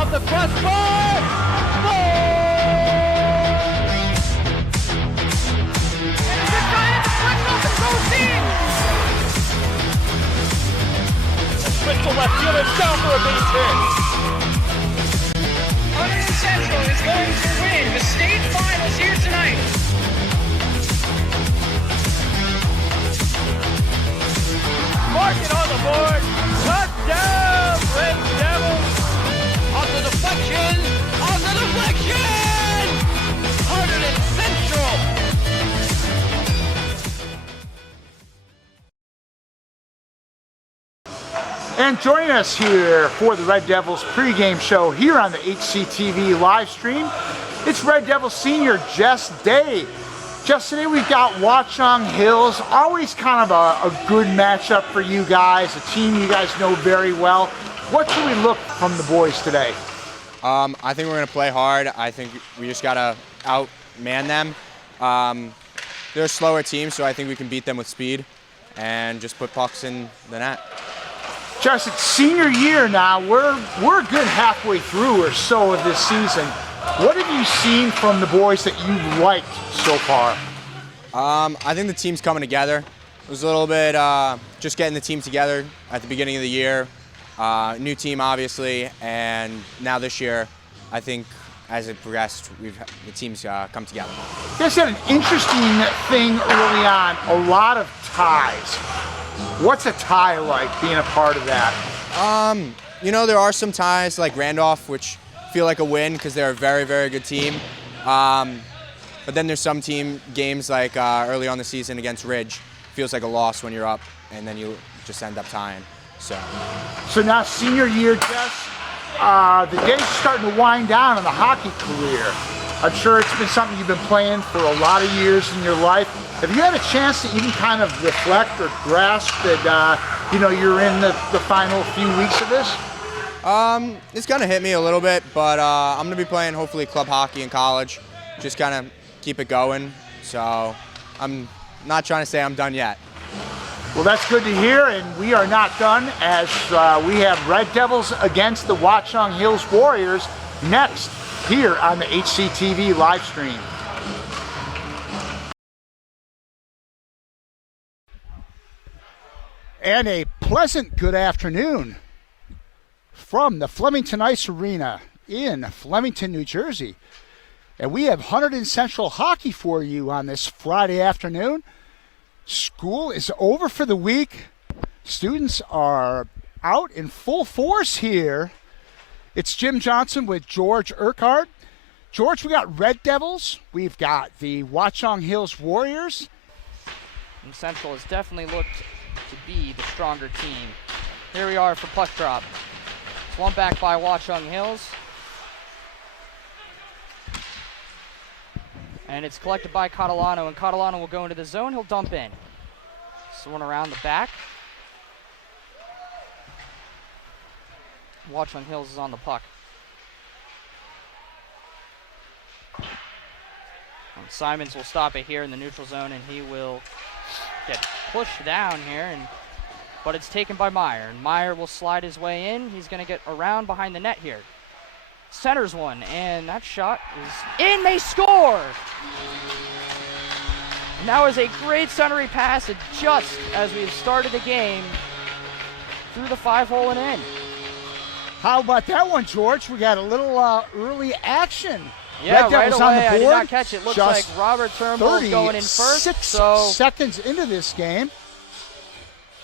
Off the crossbar! Goal! And the Giants flipped off the goal team! Sprint to left field and down for a base hit. Hunterdon Central is going to win the state finals here tonight. Mark it on the board. Touchdown, Red Devils. On the deflection. On the deflection. Hunterdon Central. And joining us here for the Red Devils pregame show here on the HCTV live stream, it's Red Devils senior Jess Day. Jess, today we've got Watchung Hills, always kind of a good matchup for you guys, a team you guys know very well. What should we look from the boys today? I think we're going to play hard. I think we just got to outman them. They're a slower team, so I think we can beat them with speed and just put pucks in the net. Jess, it's senior year now. We're a good halfway through or so of this season. What have you seen from the boys that you've liked so far? I think the team's coming together. It was a little bit just getting the team together at the beginning of the year. New team, obviously, and now this year, I think as it progressed, the team's come together. You guys had an interesting thing early on, a lot of ties. What's a tie like, being a part of that? You know, there are some ties like Randolph, which feel like a win because they're a very, very good team. But then there's some team games like early on the season against Ridge. Feels like a loss when you're up, and then you just end up tying. So now senior year, Jess, the day's starting to wind down in the hockey career. I'm sure it's been something you've been playing for a lot of years in your life. Have you had a chance to even kind of reflect or grasp that you're in the final few weeks of this? It's gonna hit me a little bit, but I'm gonna be playing hopefully club hockey in college. Just kind of keep it going. So I'm not trying to say I'm done yet. Well, that's good to hear, and we are not done as we have Red Devils against the Watchung Hills Warriors next here on the HCTV live stream. And a pleasant good afternoon from the Flemington Ice Arena in Flemington, New Jersey. And we have Hunterdon Central hockey for you on this Friday afternoon. School is over for the week. Students are out in full force here. It's Jim Johnson with George Urquhart. George, we got Red Devils. We've got the Watchung Hills Warriors. And Central has definitely looked to be the stronger team. Here we are for puck drop. It's one back by Watchung Hills. And it's collected by Catalano, and Catalano will go into the zone. He'll dump in. Someone around the back. Watchung Hills is on the puck. And Simons will stop it here in the neutral zone, and he will get pushed down here, but it's taken by Meyer, and Meyer will slide his way in. He's going to get around behind the net here. Centers one, and that shot is in. They score! And that was a great centering pass, and just as we've started the game, through the 5-hole and in. How about that one, George? We got a little early action. Yeah, Red right Devils away. on the board. I did not catch it. Looks like Robert Turnbull going in first. 36 seconds into this game.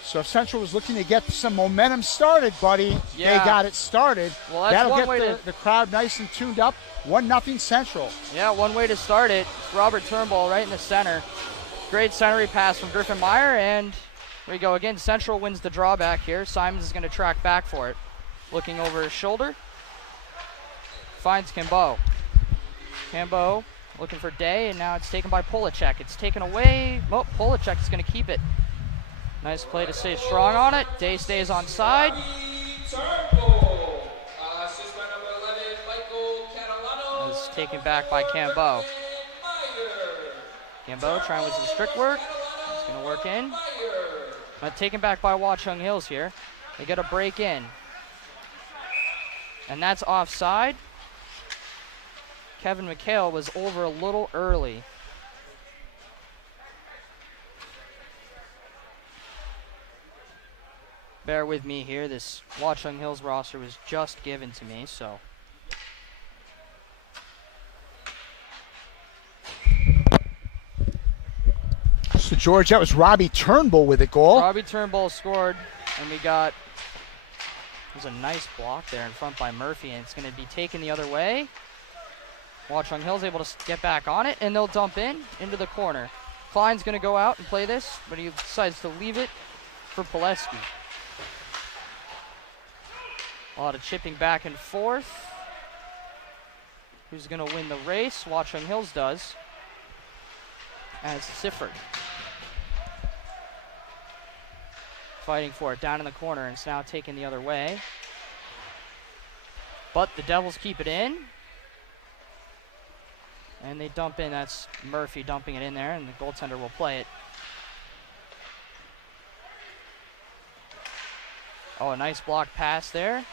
So if Central was looking to get some momentum started, buddy, yeah, they got it started. Well, that's that'll one way get the crowd nice and tuned up. 1-0 Central. Yeah, one way to start it. Robert Turnbull right in the center. Great centering pass from Griffin Meyer, and here we go again. Central wins the drawback here. Simons is going to track back for it. Looking over his shoulder. Finds Kimbo. Kimbo looking for Day, and now it's taken by Polacek. It's taken away. Oh, Polacek is going to keep it. Nice play to stay strong on it. Day stays on side. It's taken back by Cambo. Cambo trying with some strict work. It's going to work in. But taken back by Watchung Hills here. They get a break in. And that's offside. Kevin McHale was over a little early. Bear with me here. This Watchung Hills roster was just given to me, so. So, George, that was Robbie Turnbull with a goal. Robbie Turnbull scored, and we got, there's a nice block there in front by Murphy, and it's going to be taken the other way. Watchung Hills able to get back on it, and they'll dump into the corner. Klein's going to go out and play this, but he decides to leave it for Pileski. A lot of chipping back and forth. Who's going to win the race? Watchung Hills does. As Sifford. Fighting for it down in the corner, and it's now taken the other way. But the Devils keep it in. And they dump in. That's Murphy dumping it in there, and the goaltender will play it. Oh, a nice block pass there.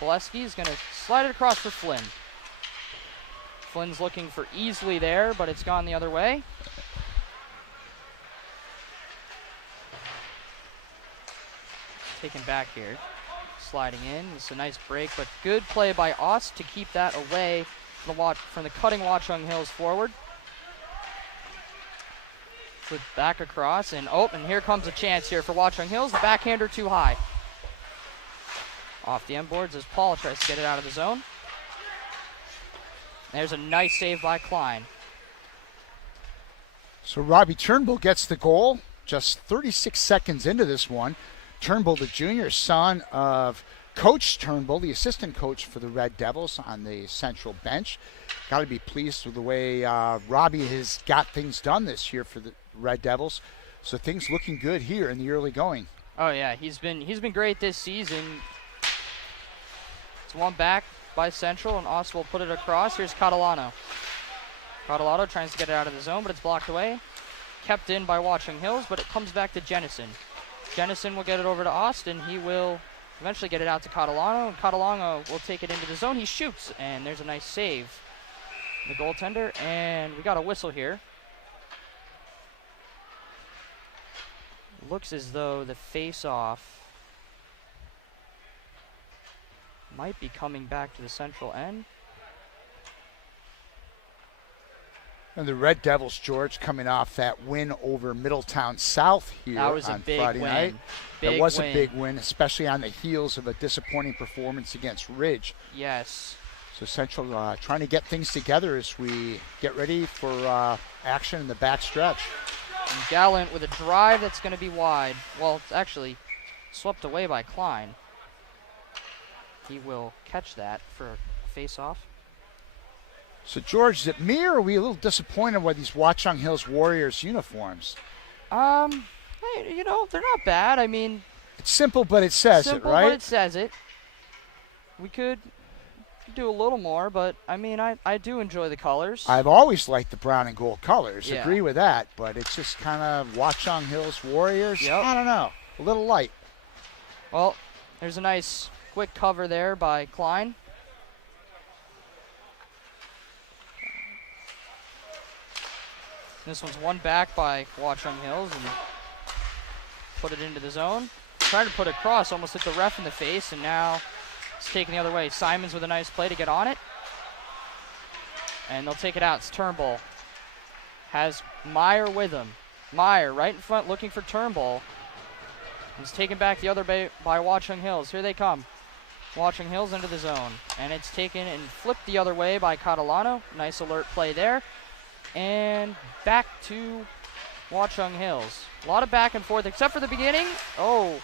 Pileski's going to slide it across for Flynn. Flynn's looking for Easley there, but it's gone the other way. Taken back here. Sliding in. It's a nice break, but good play by Ost to keep that away from the cutting Watchung Hills forward. Flip back across, and here comes a chance here for Watchung Hills. The backhander too high. Off the end boards as Paul tries to get it out of the zone. There's a nice save by Klein. So Robbie Turnbull gets the goal just 36 seconds into this one. Turnbull, the junior son of Coach Turnbull, the assistant coach for the Red Devils on the central bench. Got to be pleased with the way Robbie has got things done this year for the Red Devils. So things looking good here in the early going. Oh yeah, he's been great this season. It's one back by Central, and Ost will put it across. Here's Catalano. Catalano tries to get it out of the zone, but it's blocked away. Kept in by Watchung Hills, but it comes back to Jennison. Jennison will get it over to Ost, and he will eventually get it out to Catalano, and Catalano will take it into the zone. He shoots, and there's a nice save. The goaltender, and we got a whistle here. Looks as though the face-off might be coming back to the central end. And the Red Devils, George, coming off that win over Middletown South here That was a on big Friday win. night. Big That was win. a big win, especially on the heels of a disappointing performance against Ridge. Yes. So Central trying to get things together as we get ready for action in the back stretch. And Gallant with a drive that's going to be wide. Well, it's actually swept away by Klein. He will catch that for a face-off. So, George, is it me or are we a little disappointed by these Watchung Hills Warriors uniforms? Hey, you know, they're not bad. I mean, It's simple, but it says simple, it, right? but it says it. We could do a little more, but, I mean, I do enjoy the colors. I've always liked the brown and gold colors. Yeah. Agree with that, but it's just kind of Watchung Hills Warriors. Yep. I don't know. A little light. Well, there's a nice quick cover there by Klein. This one's one back by Watchung Hills and put it into the zone. Trying to put it across, almost hit the ref in the face, and now it's taken the other way. Simons with a nice play to get on it. And they'll take it out. It's Turnbull. Has Meyer with him. Meyer right in front looking for Turnbull. He's taken back the other by Watchung Hills. Here they come. Watchung Hills into the zone. And it's taken and flipped the other way by Catalano. Nice alert play there. And back to Watchung Hills. A lot of back and forth, except for the beginning. Oh,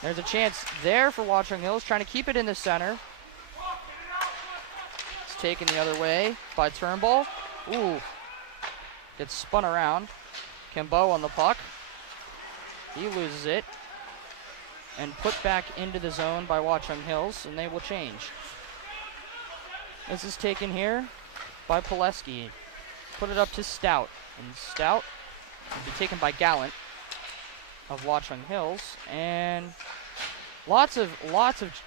there's a chance there for Watchung Hills, trying to keep it in the center. It's taken the other way by Turnbull. Ooh, gets spun around. Kimbo on the puck. He loses it. And put back into the zone by Watchung Hills, and they will change. This is taken here by Pileski. Put it up to Stout, and Stout will be taken by Gallant of Watchung Hills, and Lots of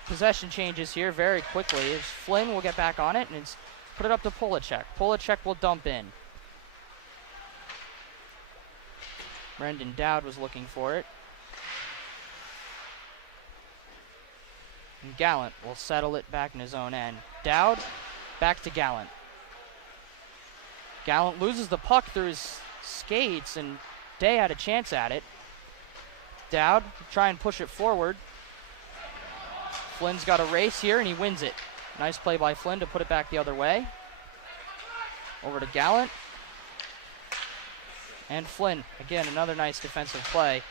possession changes here very quickly. As Flynn will get back on it, and it's put it up to Polacek. Polacek will dump in. Brendan Dowd was looking for it. And Gallant will settle it back in his own end. Dowd, back to Gallant. Gallant loses the puck through his skates, and Day had a chance at it. Dowd, try and push it forward. Flynn's got a race here, and he wins it. Nice play by Flynn to put it back the other way. Over to Gallant. And Flynn, again, another nice defensive play.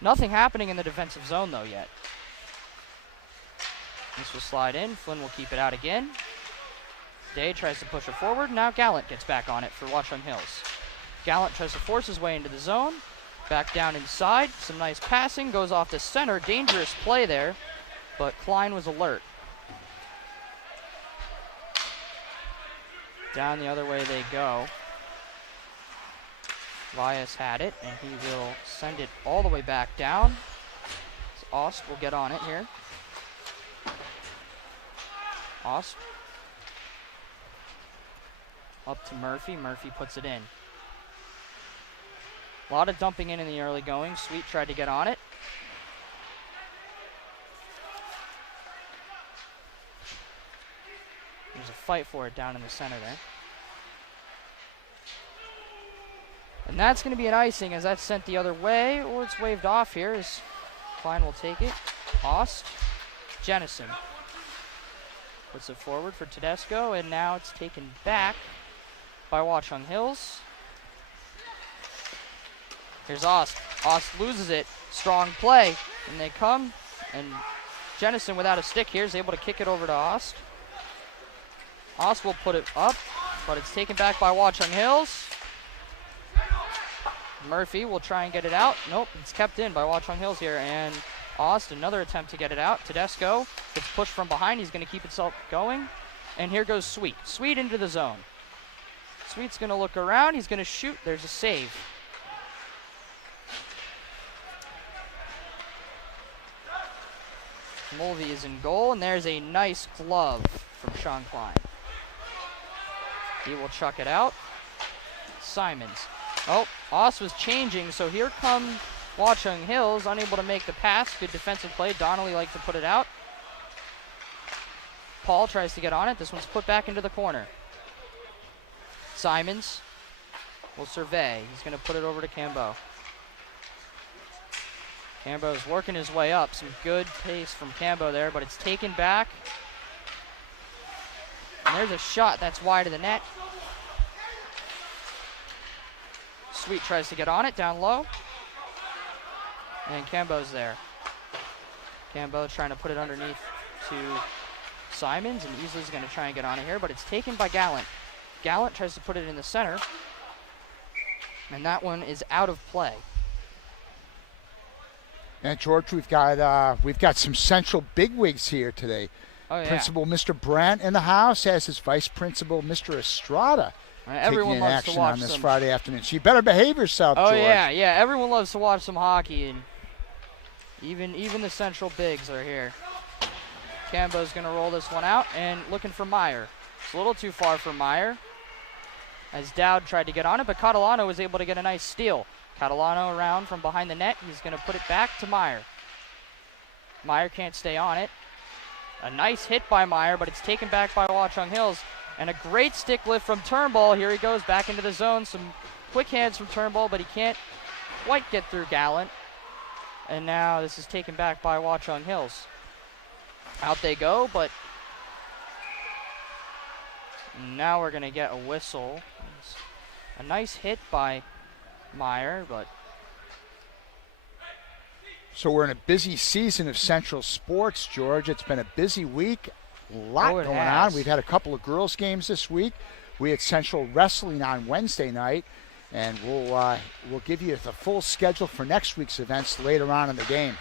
Nothing happening in the defensive zone, though, yet. This will slide in. Flynn will keep it out again. Day tries to push it forward. Now Gallant gets back on it for Watchung Hills. Gallant tries to force his way into the zone. Back down inside. Some nice passing. Goes off the center. Dangerous play there. But Klein was alert. Down the other way they go. Vyas had it, and he will send it all the way back down. So Ost will get on it here. Ost. Up to Murphy. Murphy puts it in. A lot of dumping in the early going. Sweet tried to get on it. There's a fight for it down in the center there. And that's going to be an icing as that's sent the other way, or it's waved off here as Klein will take it. Ost. Jennison puts it forward for Tedesco, and now it's taken back by Watchung Hills. Here's Ost. Ost loses it. Strong play. And they come, and Jennison without a stick here is able to kick it over to Ost. Ost will put it up, but it's taken back by Watchung Hills. Murphy will try and get it out. Nope, it's kept in by Watchung Hills here, and Ost, another attempt to get it out. Tedesco gets pushed from behind. He's going to keep itself going. And here goes Sweet. Sweet into the zone. Sweet's going to look around. He's going to shoot. There's a save. Mulvey is in goal, and there's a nice glove from Sean Klein. He will chuck it out. Simons. Oh, Ost was changing, so here come Watchung Hills, unable to make the pass. Good defensive play. Donnelly likes to put it out. Paul tries to get on it. This one's put back into the corner. Simons will survey. He's going to put it over to Cambeau. Cambeau's working his way up. Some good pace from Cambeau there, but it's taken back. And there's a shot that's wide of the net. Sweet tries to get on it down low. And Cambeau's there. Cambeau trying to put it underneath to Simons, and Easley's going to try and get on it here, but it's taken by Gallant. Gallant tries to put it in the center, and that one is out of play. And George, we've got some Central bigwigs here today. Oh, yeah. Principal Mr. Brandt in the house, as his Vice Principal Mr. Estrada. Everyone taking in loves action to watch on this some Friday afternoon. So you better behave yourself, George. Oh yeah. Everyone loves to watch some hockey, and even the Central bigs are here. Cambeau's going to roll this one out and looking for Meyer. It's a little too far for Meyer, as Dowd tried to get on it, but Catalano was able to get a nice steal. Catalano around from behind the net. He's going to put it back to Meyer. Meyer can't stay on it. A nice hit by Meyer, but it's taken back by Watchung Hills. And a great stick lift from Turnbull. Here he goes back into the zone. Some quick hands from Turnbull, but he can't quite get through Gallant. And now this is taken back by Watchung Hills. Out they go, but now we're going to get a whistle. It's a nice hit by Meyer, but... So we're in a busy season of Central sports, George. It's been a busy week. A lot going on. We've had a couple of girls' games this week. We had Central Wrestling on Wednesday night, and we'll give you the full schedule for next week's events later on in the game.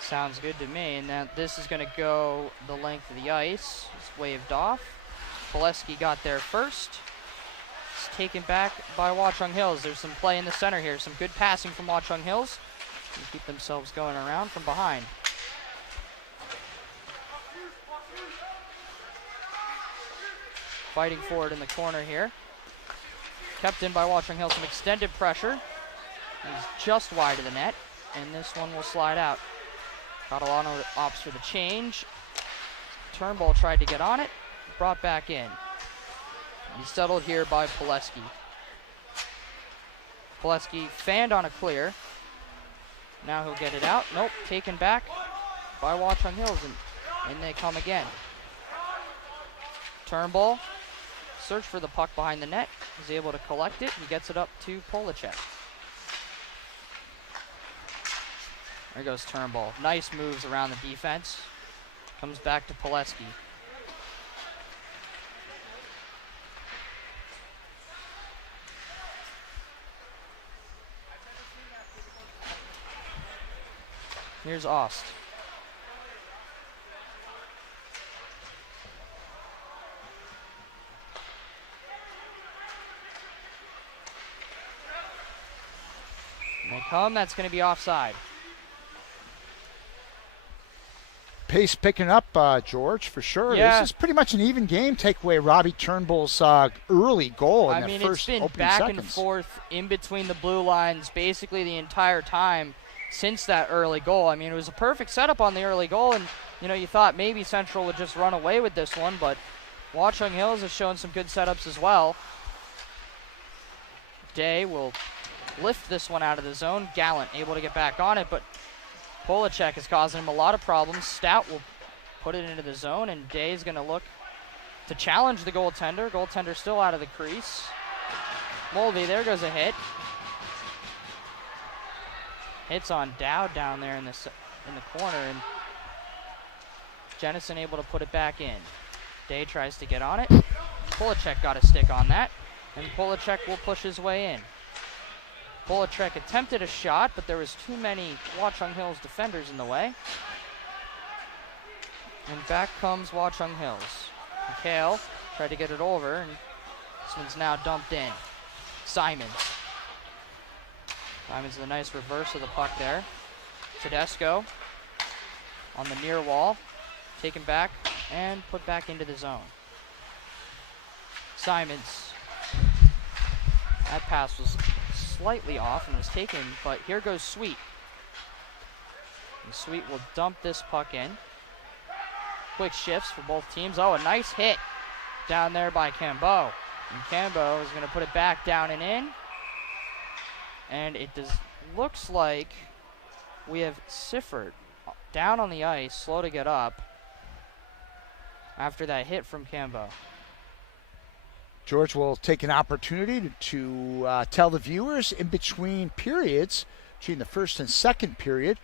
Sounds good to me. And now this is going to go the length of the ice. It's waved off. Poleski got there first. It's taken back by Watchung Hills. There's some play in the center here. Some good passing from Watchung Hills. They keep themselves going around from behind. Fighting forward in the corner here. Kept in by Watchung Hill, some extended pressure. He's just wide of the net, and this one will slide out. Catalano opts for the change. Turnbull tried to get on it, brought back in. He's settled here by Pileski. Pileski fanned on a clear. Now he'll get it out. Nope, taken back by Watchung Hills, and in they come again. Turnbull, search for the puck behind the net. He's able to collect it. He gets it up to Polacek. There goes Turnbull. Nice moves around the defense. Comes back to Pileski. Here's Ost. And they come, that's going to be offside. Pace picking up, George, for sure. Yeah. This is pretty much an even game. Take away Robbie Turnbull's early goal in the first it's been opening back seconds. and forth in between the blue lines basically the entire time since that early goal. I mean, it was a perfect setup on the early goal, and you thought maybe Central would just run away with this one, but Watchung Hills has shown some good setups as well. Day will lift this one out of the zone. Gallant able to get back on it, but Polacek is causing him a lot of problems. Stout will put it into the zone, and Day is going to look to challenge the goaltender. Goaltender still out of the crease. Mulvey, there goes a hit. Hits on Dowd down there in the corner, and Jennison able to put it back in. Day tries to get on it. Polacek got a stick on that, and Polacek will push his way in. Polacek attempted a shot, but there was too many Watchung Hills defenders in the way. And back comes Watchung Hills. Mikhail tried to get it over, and this one's now dumped in. Simons. Simons with a nice reverse of the puck there. Tedesco on the near wall. Taken back and put back into the zone. Simons. That pass was slightly off and was taken, but here goes Sweet. And Sweet will dump this puck in. Quick shifts for both teams. Oh, a nice hit down there by Cambeau. And Cambeau is going to put it back down and in. And it looks like we have Sifford down on the ice, slow to get up after that hit from Cambeau. George will take an opportunity to tell the viewers in between periods, between the first and second period,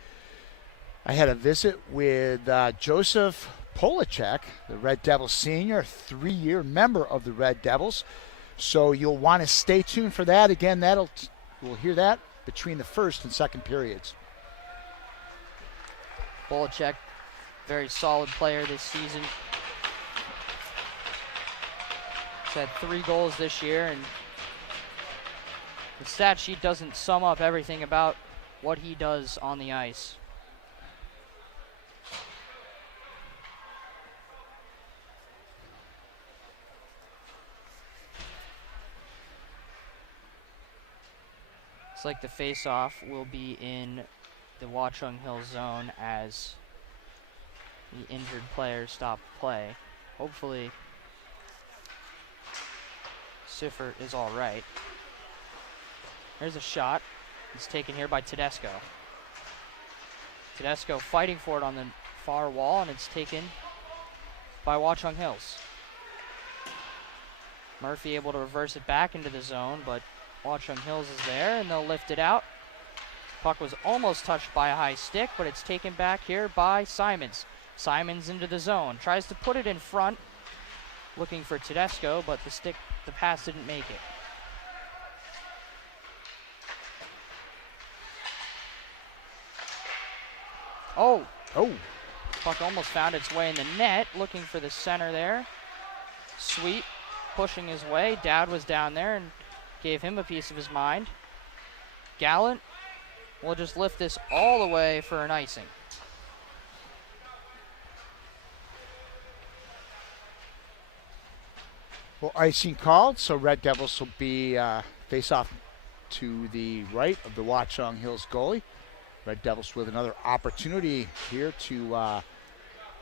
I had a visit with Joseph Polacek, the Red Devils senior, 3-year member of the Red Devils. So you'll want to stay tuned for that. Again, we'll hear that between the first and second periods. Polacek, very solid player this season. He's had 3 goals this year, and the stat sheet doesn't sum up everything about what he does on the ice. Looks like the face-off will be in the Watchung Hill zone as the injured players stop play. Hopefully Siffert is all right. There's a shot. It's taken here by Tedesco. Tedesco fighting for it on the far wall, and it's taken by Watchung Hills. Murphy able to reverse it back into the zone, but Watchung Hills is there, and they'll lift it out. Puck was almost touched by a high stick, but it's taken back here by Simons. Simons into the zone. Tries to put it in front, looking for Tedesco, but the pass didn't make it. Oh! Puck almost found its way in the net, looking for the center there. Sweet pushing his way. Dowd was down there and gave him a piece of his mind. Gallant will just lift this all the way for an icing. Well, icing called, so Red Devils will be face off to the right of the Watchung Hills goalie. Red Devils with another opportunity here to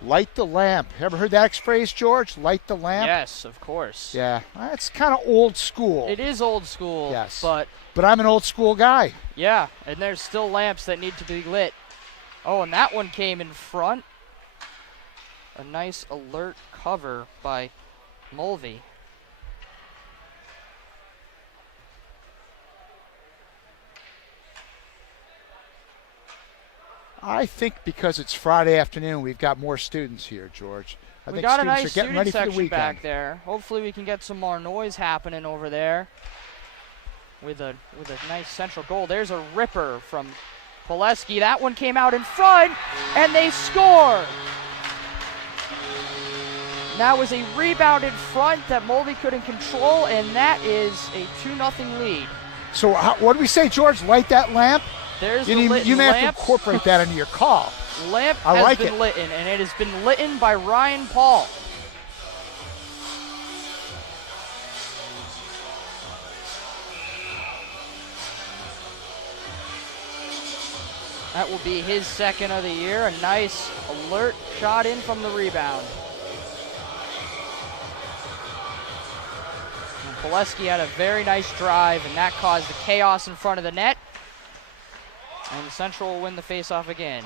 light the lamp. Ever heard that phrase, George? Light the lamp? Yes, of course. Yeah, that's kind of old school. It is old school. Yes. But I'm an old school guy. yeah, and there's still lamps that need to be lit. Oh, and that one came in front. A nice alert cover by Mulvey. I think because it's Friday afternoon, we've got more students here, George. I We think got a students nice are getting ready student for the section weekend. back there. Hopefully we can get some more noise happening over there with a nice central goal. There's a ripper from Pileski. That one came out in front, and they score. That was a rebounded front that Mulvey couldn't control, and that is a 2-0 lead. So what do we say, George? Light that lamp? There's You the may have to lamp. incorporate that into your call. Lamp I has like been it. lit, and it has been lit by Ryan Paul. That will be his second of the year. A nice alert shot in from the rebound. And Pileski had a very nice drive, and that caused the chaos in front of the net. And Central will win the faceoff again.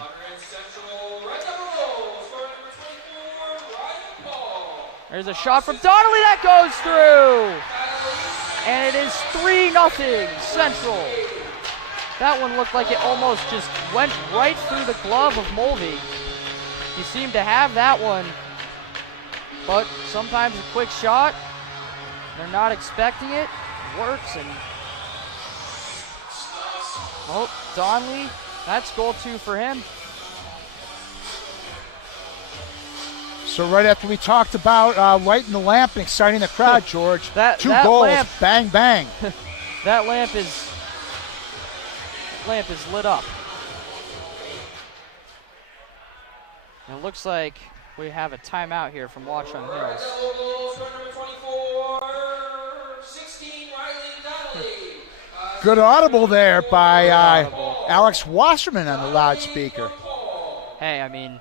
There's a shot from Donnelly that goes through. And it is 3-0 Central. That one looked like it almost just went right through the glove of Mulvey. He seemed to have that one. But sometimes a quick shot, they're not expecting it, works, and oh, Donnelly, that's goal 2 for him. So right after we talked about lighting the lamp and exciting the crowd, George, That 2 goals, lamp- bang, bang. That lamp is lit up. And it looks like we have a timeout here from Watchung Hills. Good audible there by Alex Wasserman on the loudspeaker. Hey, I mean,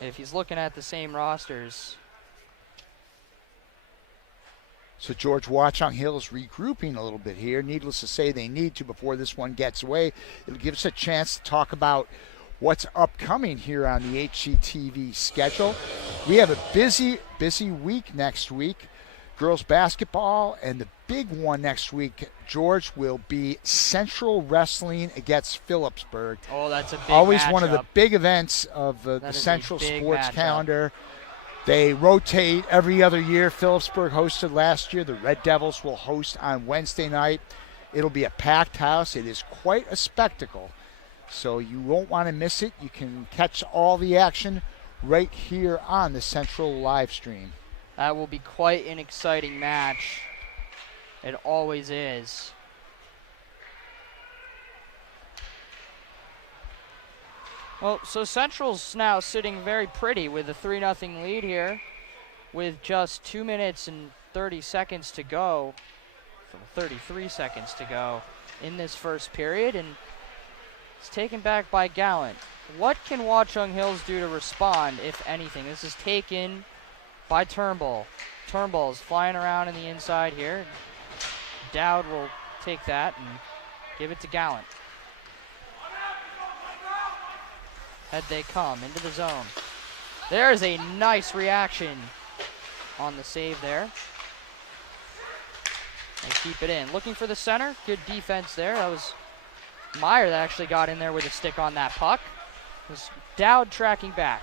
if he's looking at the same rosters. So George, Watchung Hills regrouping a little bit here. Needless to say, they need to before this one gets away. It'll give us a chance to talk about what's upcoming here on the HGTV schedule. We have a busy week next week. Girls basketball, and the big one next week, George, will be Central Wrestling against Phillipsburg. Oh, that's a big Always matchup. one of the big events of the That is a Central big sports matchup. calendar. They rotate every other year. Phillipsburg hosted last year. The Red Devils will host on Wednesday night. It'll be a packed house. It is quite a spectacle, so you won't want to miss it. You can catch all the action right here on the Central live stream. That will be quite an exciting match. It always is. Well, so Central's now sitting very pretty with a 3-0 lead here with just 2 minutes and 30 seconds to go, 33 seconds to go in this first period, and it's taken back by Gallant. What can Watchung Hills do to respond, if anything? This is taken by Turnbull. Turnbull is flying around in the inside here. Dowd will take that and give it to Gallant. Head they come into the zone. There's a nice reaction on the save there. They keep it in. Looking for the center. Good defense there. That was Meyer that actually got in there with a stick on that puck. It was Dowd tracking back.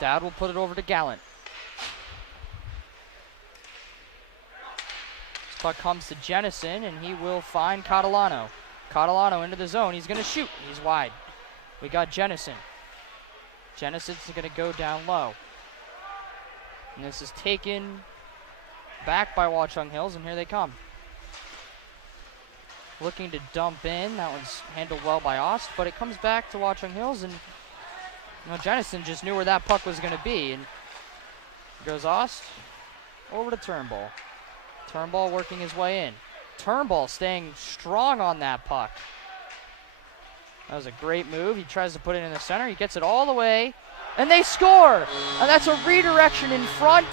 Dowd will put it over to Gallant. This puck comes to Jennison, and he will find Catalano. Catalano into the zone. He's going to shoot. He's wide. We got Jennison. Jennison's going to go down low. And this is taken back by Watchung Hills, and here they come. looking to dump in. That one's handled well by Ost, but it comes back to Watchung Hills, and Jennison just knew where that puck was going to be. And goes Ost over to Turnbull. Turnbull working his way in. Turnbull staying strong on that puck. That was a great move. He tries to put it in the center. He gets it all the way, and they score! And that's a redirection in front.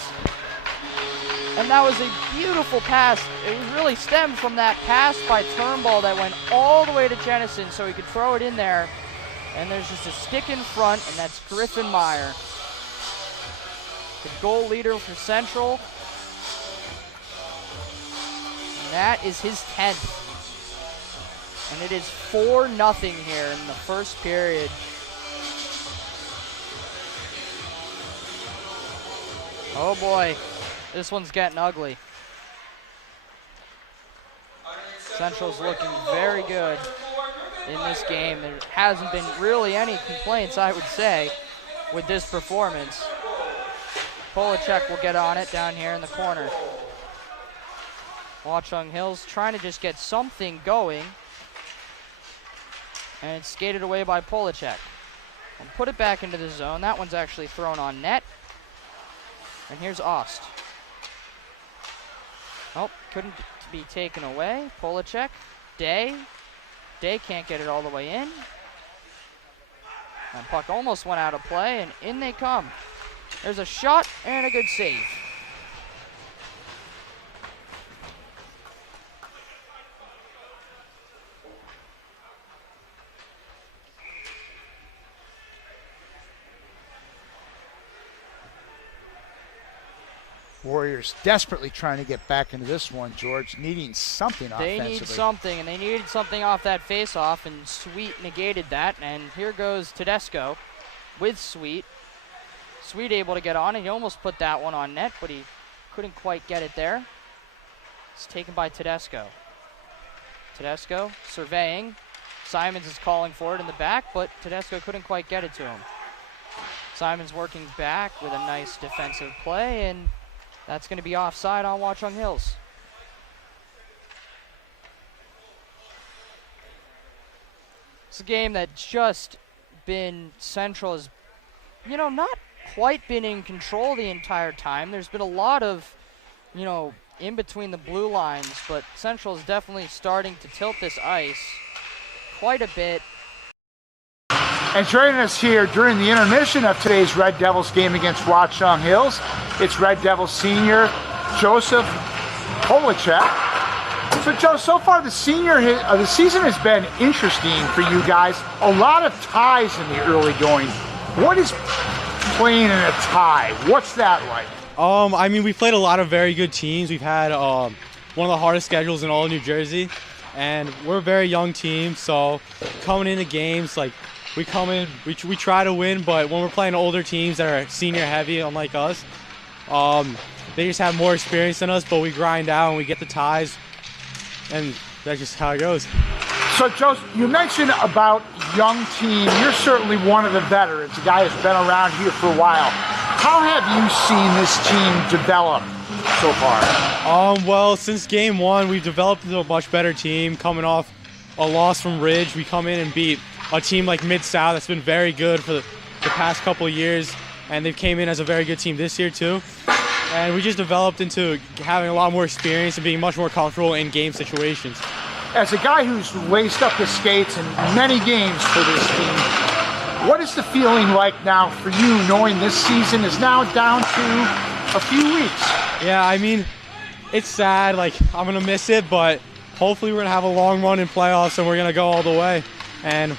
And that was a beautiful pass. It was really stemmed from that pass by Turnbull that went all the way to Jennison so he could throw it in there. And there's just a stick in front, and that's Griffin Meyer, the goal leader for Central. And that is his 10th. And it is 4-0 here in the first period. Oh boy, this one's getting ugly. Central's looking very good in this game. There hasn't been really any complaints, I would say, with this performance. Polacek will get on it down here in the corner. Watchung Hills trying to just get something going. And it's skated away by Polacek. And put it back into the zone. That one's actually thrown on net. And here's Ost. Oh, couldn't be taken away. Polacek. Day. Day can't get it all the way in. And puck almost went out of play, and in they come. There's a shot and a good save. Warriors desperately trying to get back into this one, George, needing something offensively. They need something, and they needed something off that face-off, and Sweet negated that. And here goes Tedesco with Sweet. Sweet able to get on, and he almost put that one on net, but he couldn't quite get it there. It's taken by Tedesco. Tedesco surveying. Simons is calling for it in the back, but Tedesco couldn't quite get it to him. Simons working back with a nice defensive play, and that's going to be offside on Watchung Hills. It's a game that's just been Central has, not quite been in control the entire time. There's been a lot of, in between the blue lines, but Central is definitely starting to tilt this ice quite a bit. And joining us here during the intermission of today's Red Devils game against Watchung Hills, it's Red Devils senior Joseph Polacek. So Joe, so far the season has been interesting for you guys. A lot of ties in the early going. What is playing in a tie? What's that like? We've played a lot of very good teams. We've had one of the hardest schedules in all of New Jersey, and we're a very young team. So coming into games, we come in, we try to win, but when we're playing older teams that are senior heavy, unlike us, they just have more experience than us, but we grind out and we get the ties, and that's just how it goes. So, Joe, you mentioned about young team. You're certainly one of the veterans, a guy who's been around here for a while. How have you seen this team develop so far? Well, since game one, we've developed into a much better team. Coming off a loss from Ridge, we come in and beat a team like Mid-South that's been very good for the past couple of years, and they've came in as a very good team this year too. And we just developed into having a lot more experience and being much more comfortable in game situations. As a guy who's laced up his skates in many games for this team, what is the feeling like now for you, knowing this season is now down to a few weeks? Yeah, it's sad. I'm going to miss it, but hopefully we're going to have a long run in playoffs and we're going to go all the way and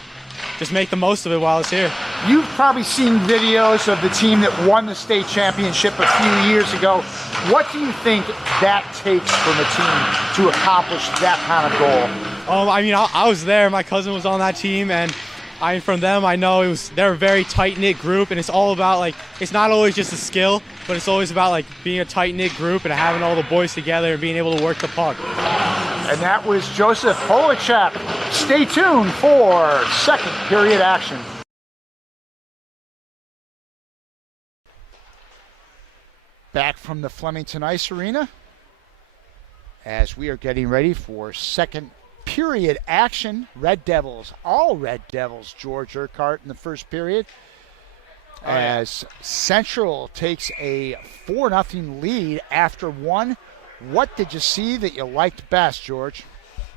just make the most of it while it's here. You've probably seen videos of the team that won the state championship a few years ago. What do you think that takes from a team to accomplish that kind of goal? I was there. My cousin was on that team, and from them, I know they're a very tight-knit group, and it's all about, it's not always just a skill, but it's always about, being a tight-knit group and having all the boys together and being able to work the puck. And that was Joseph Polacek. Stay tuned for second period action. Back from the Flemington Ice Arena as we are getting ready for second period. period action. Red Devils, all Red Devils, George Urquhart in the first period. As Central takes a 4-0 lead after one. What did you see that you liked best, George?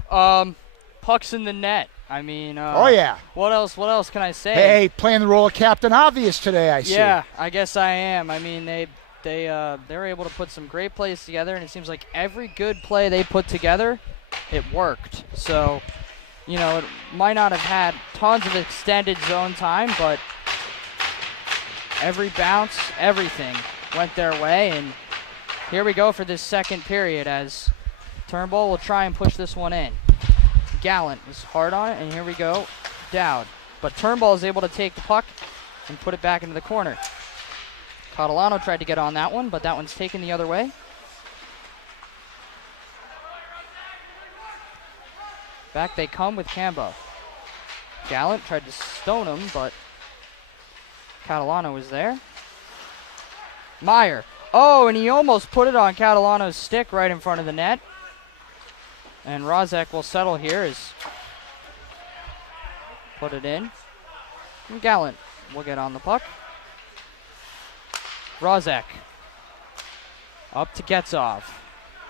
Pucks in the net. I mean, Oh, yeah. What else can I say? Hey, playing the role of Captain Obvious today, I see. Yeah, I guess I am. I mean, they were able to put some great plays together, and it seems like every good play they put together, it worked. So, you know, it might not have had tons of extended zone time, but every bounce, everything went their way. And here we go for this second period as Turnbull will try and push this one in. Gallant is hard on it, and here we go, Dowd. But Turnbull is able to take the puck and put it back into the corner. Catalano tried to get on that one, but that one's taken the other way. Back they come with Cambo. Gallant tried to stone him, but Catalano was there. Meyer. Oh, and he almost put it on Catalano's stick right in front of the net. And Rozek will settle here as put it in. And Gallant will get on the puck. Rozek up to Getzov.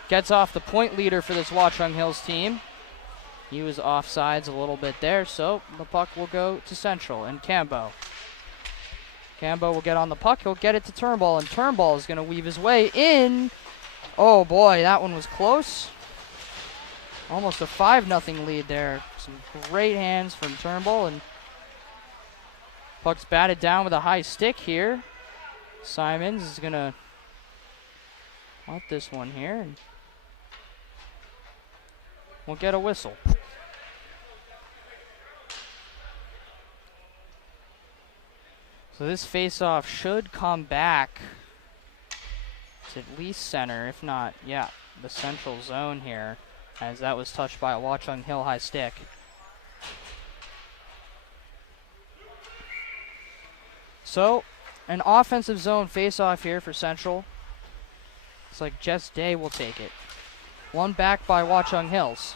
Getzov, the point leader for this Watchung Hills team. He was offsides a little bit there, so the puck will go to Central. And Cambo. Cambo will get on the puck. He'll get it to Turnbull, and Turnbull is going to weave his way in. Oh, boy, that one was close. Almost a 5-0 lead there. Some great hands from Turnbull, and puck's batted down with a high stick here. Simons is going to want this one here, and we'll get a whistle. So this face-off should come back to at least center, if not, yeah, the central zone here, as that was touched by a Watchung Hill high stick. So, an offensive zone face-off here for Central. It's like Jess Day will take it. One back by Watchung Hills.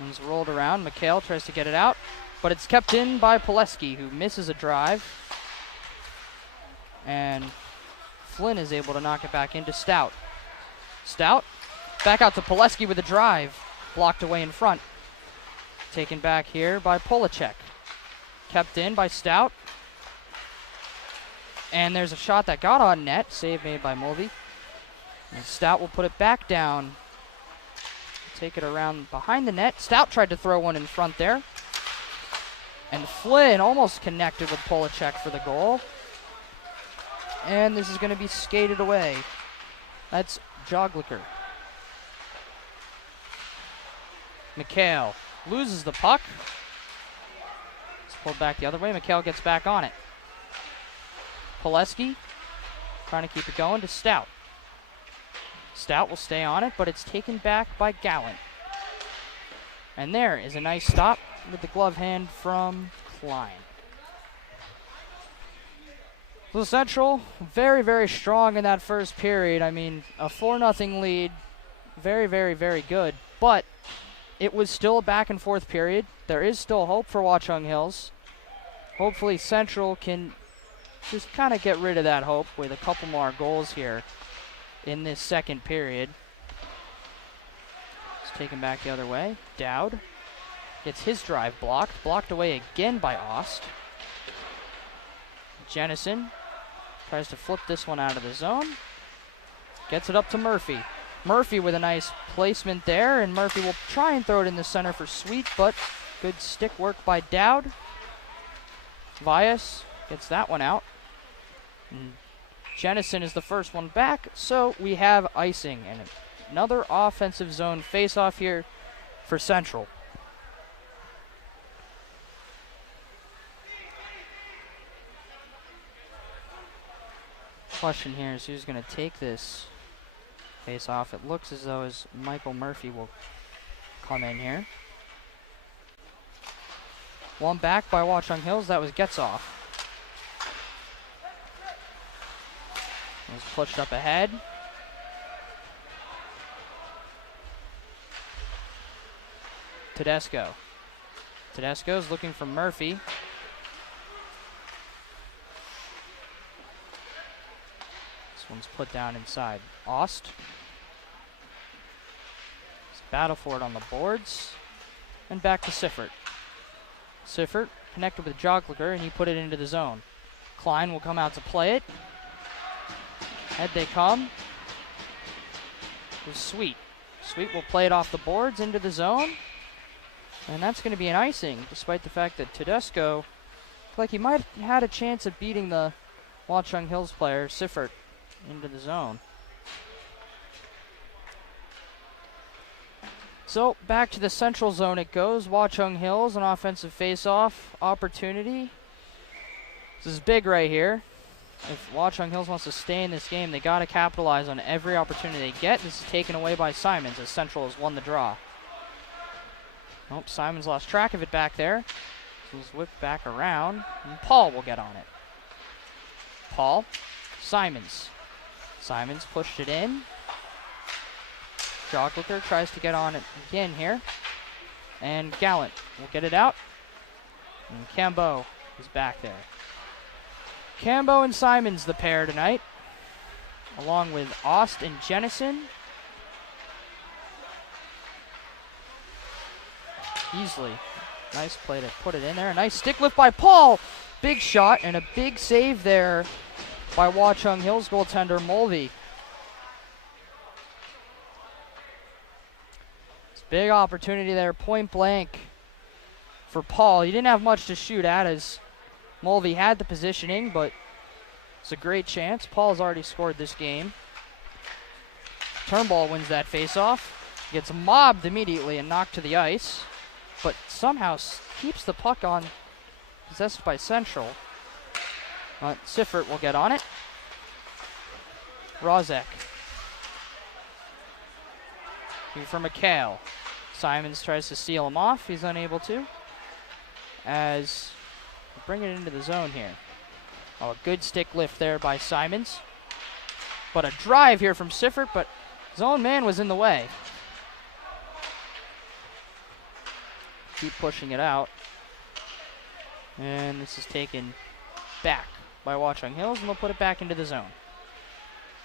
One's rolled around. McHale tries to get it out, but it's kept in by Pileski, who misses a drive. And Flynn is able to knock it back into Stout. Stout, back out to Pileski with a drive. Blocked away in front. Taken back here by Polacek. Kept in by Stout. And there's a shot that got on net. Save made by Mulvey. And Stout will put it back down. Take it around behind the net. Stout tried to throw one in front there. And Flynn almost connected with Polacek for the goal. And this is going to be skated away. That's Jogliker. McHale loses the puck. It's pulled back the other way. McHale gets back on it. Pileski trying to keep it going to Stout. Stout will stay on it, but it's taken back by Gallant. And there is a nice stop with the glove hand from Klein. So Central, very, very strong in that first period. I mean, a 4-0 lead, very, very, very good. But it was still a back and forth period. There is still hope for Watchung Hills. Hopefully Central can just kind of get rid of that hope with a couple more goals here in this second period. It's taken back the other way. Dowd gets his drive blocked away again by Ost. Jennison tries to flip this one out of the zone. Gets it up to Murphy. Murphy with a nice placement there, and Murphy will try and throw it in the center for Sweet, but good stick work by Dowd. Vias gets that one out. And Jennison is the first one back, so we have icing and another offensive zone face-off here for Central. Question here is who's going to take this face-off. It looks as though as Michael Murphy will come in here. One back by Watchung Hills. That was Getzov. Was pushed up ahead. Tedesco. Tedesco's looking for Murphy. This one's put down inside. Ost. Battle for it on the boards. And back to Siffert. Siffert connected with Jogler, and he put it into the zone. Klein will come out to play it. Head they come. With Sweet. Sweet will play it off the boards into the zone. And that's going to be an icing, despite the fact that Tedesco looked like he might have had a chance of beating the Watchung Hills player, Siffert, into the zone. So back to the central zone it goes. Watchung Hills, an offensive face-off opportunity. This is big right here. If Watchung Hills wants to stay in this game, they got to capitalize on every opportunity they get. This is taken away by Simons as Central has won the draw. Nope, Simons lost track of it back there. So it's whipped back around, and Paul will get on it. Paul, Simons. Simons pushed it in. Jogler tries to get on it again here. And Gallant will get it out. And Cambo is back there. Cambo and Simons the pair tonight, along with Ost and Jennison. Easily. Nice play to put it in there. A nice stick lift by Paul. Big shot and a big save there by Watchung Hills goaltender Mulvey. It's a big opportunity there, point blank for Paul. He didn't have much to shoot at as Mulvey had the positioning, but it's a great chance. Paul's already scored this game. Turnbull wins that faceoff. Gets mobbed immediately and knocked to the ice, but somehow keeps the puck on, possessed by Central. Siffert will get on it. Rozek. For McHale. Simons tries to seal him off. He's unable to. As bring it into the zone here. Oh, a good stick lift there by Simons. But a drive here from Siffert, but his own man was in the way. Keep pushing it out. And this is taken back by Watchung Hills, and they'll put it back into the zone.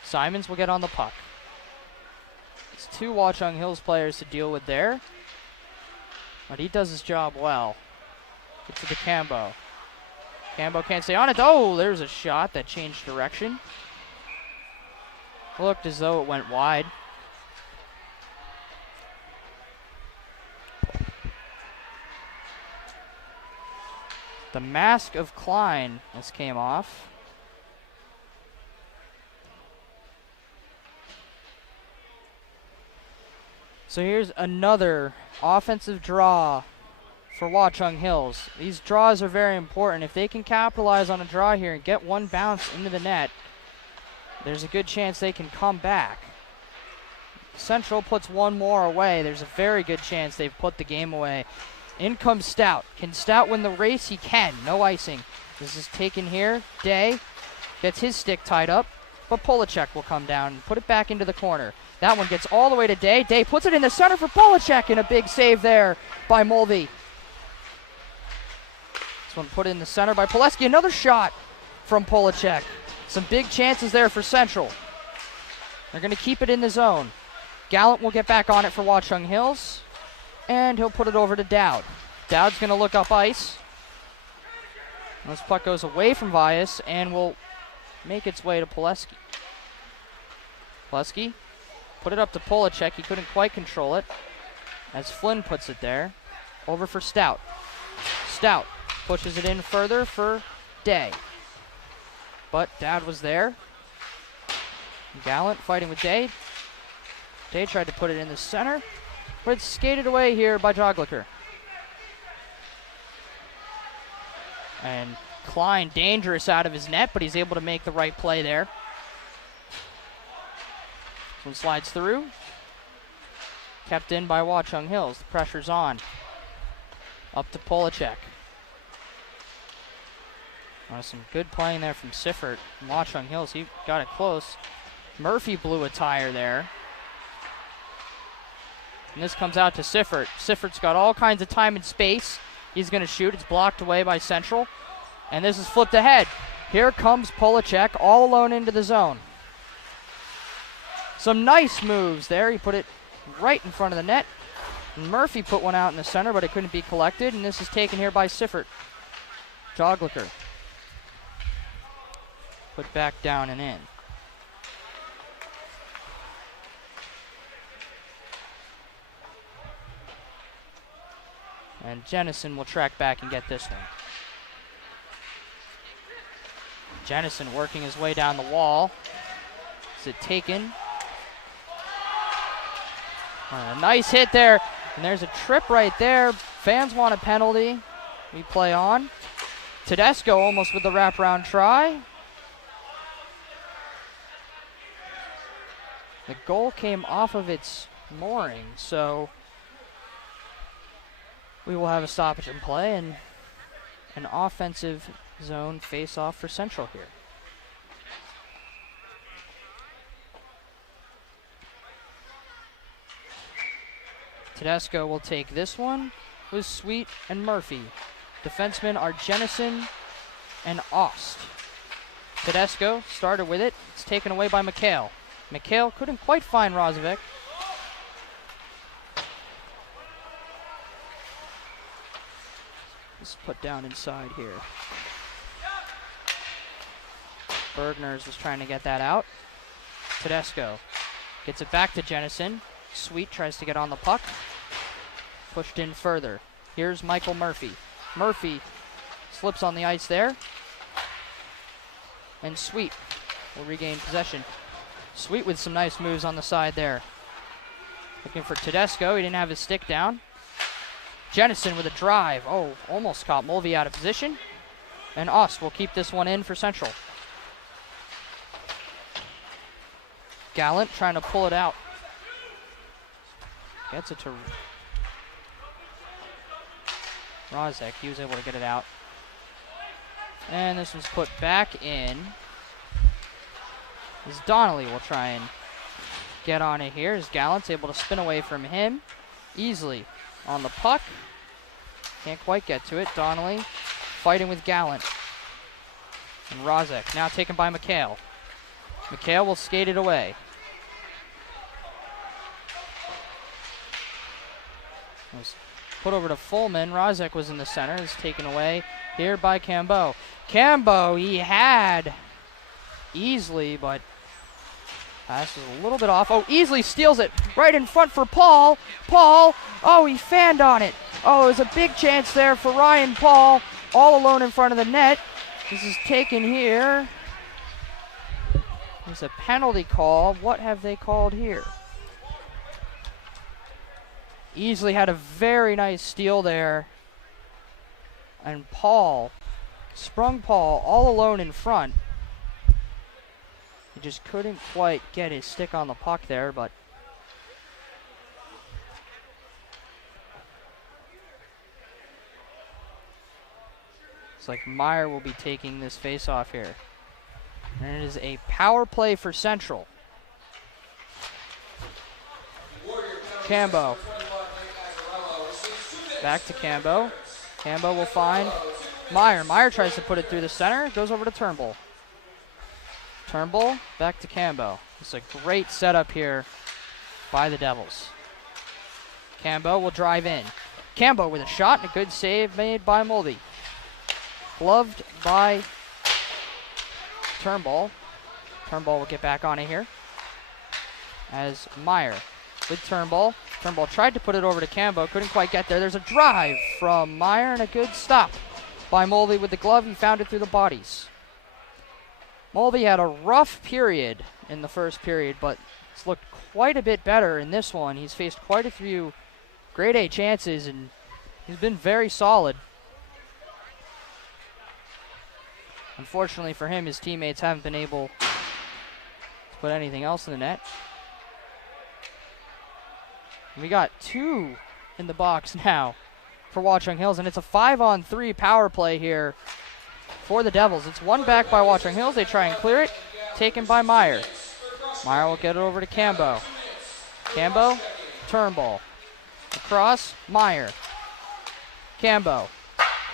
Simons will get on the puck. It's two Watchung Hills players to deal with there. But he does his job well. Get to the Cambo. Cambo can't stay on it. Oh, there's a shot that changed direction. Looked as though it went wide. The mask of Klein has came off. So here's another offensive draw for Watchung Hills. These draws are very important. If they can capitalize on a draw here and get one bounce into the net, there's a good chance they can come back. Central puts one more away. There's a very good chance they've put the game away. In comes Stout. Can Stout win the race? He can. No icing. This is taken here. Day gets his stick tied up, but Polacek will come down and put it back into the corner. That one gets all the way to Day. Day puts it in the center for Polacek, and a big save there by Mulvey. This one put in the center by Poleski. Another shot from Polacek. Some big chances there for Central. They're going to keep it in the zone. Gallant will get back on it for Watchung Hills, and he'll put it over to Dowd. Dowd's going to look up ice. This puck goes away from Vias and will make its way to Poleski. Poleski put it up to Polacek. He couldn't quite control it as Flynn puts it there. Over for Stout. Stout pushes it in further for Day. But Dowd was there. Gallant fighting with Day. Day tried to put it in the center, but it's skated away here by Jogliker. And Klein dangerous out of his net, but he's able to make the right play there. This one slides through. Kept in by Watchung Hills. The pressure's on. Up to Polacek. Some good playing there from Siffert. Watchung Hills, he got it close. Murphy blew a tire there. And this comes out to Siffert. Siffert's got all kinds of time and space. He's going to shoot. It's blocked away by Central. And this is flipped ahead. Here comes Polacek all alone into the zone. Some nice moves there. He put it right in front of the net. Murphy put one out in the center, but it couldn't be collected. And this is taken here by Siffert. Jogliker. Put back down and in. And Jennison will track back and get this one. Jennison working his way down the wall. Is it taken? A nice hit there. And there's a trip right there. Fans want a penalty. We play on. Tedesco almost with the wraparound try. The goal came off of its mooring, so we will have a stoppage in play and an offensive zone face-off for Central here. Tedesco will take this one with Sweet and Murphy. Defensemen are Jennison and Ost. Tedesco started with it. It's taken away by McHale. McHale couldn't quite find Rozovic. This is put down inside here. Bergner's was trying to get that out. Tedesco gets it back to Jennison. Sweet tries to get on the puck. Pushed in further. Here's Michael Murphy. Murphy slips on the ice there. And Sweet will regain possession. Sweet with some nice moves on the side there. Looking for Tedesco. He didn't have his stick down. Jennison with a drive. Oh, almost caught Mulvey out of position. And Ost will keep this one in for Central. Gallant trying to pull it out. Gets it to Rozek. He was able to get it out. And this one's put back in. As Donnelly will try and get on it here. As Gallant's able to spin away from him easily on the puck. Can't quite get to it. Donnelly fighting with Gallant. And Rozek now taken by McHale. McHale will skate it away. It was put over to Fullman. Rozek was in the center. It's taken away here by Cambeau. Cambeau, he had Easley, but pass was a little bit off. Oh, Easley steals it right in front for Paul. Paul, oh, he fanned on it. Oh, it was a big chance there for Ryan Paul, all alone in front of the net. This is taken here. There's a penalty call. What have they called here? Easley had a very nice steal there. And Paul, sprung Paul all alone in front. He just couldn't quite get his stick on the puck there, but it's like Meyer will be taking this face-off here. And it is a power play for Central. Cambeau. Back to Cambeau. Cambeau will find Meyer. Meyer tries to put it through the center. Goes over to Turnbull. Turnbull back to Cambeau. It's a great setup here by the Devils. Cambeau will drive in. Cambeau with a shot and a good save made by Mulvey. Gloved by Turnbull. Turnbull will get back on it here. As Meyer with Turnbull. Turnbull tried to put it over to Cambeau. Couldn't quite get there. There's a drive from Meyer and a good stop by Mulvey with the glove. He found it through the bodies. Mulvey had a rough period in the first period, but it's looked quite a bit better in this one. He's faced quite a few grade A chances, and he's been very solid. Unfortunately for him, his teammates haven't been able to put anything else in the net. We got two in the box now for Watchung Hills, and it's a 5-on-3 power play here for the Devils. It's one back by Watchung Hills. They try and clear it. Taken by Meyer. Meyer will get it over to Cambeau. Cambeau, Turnbull. Across, Meyer. Cambo.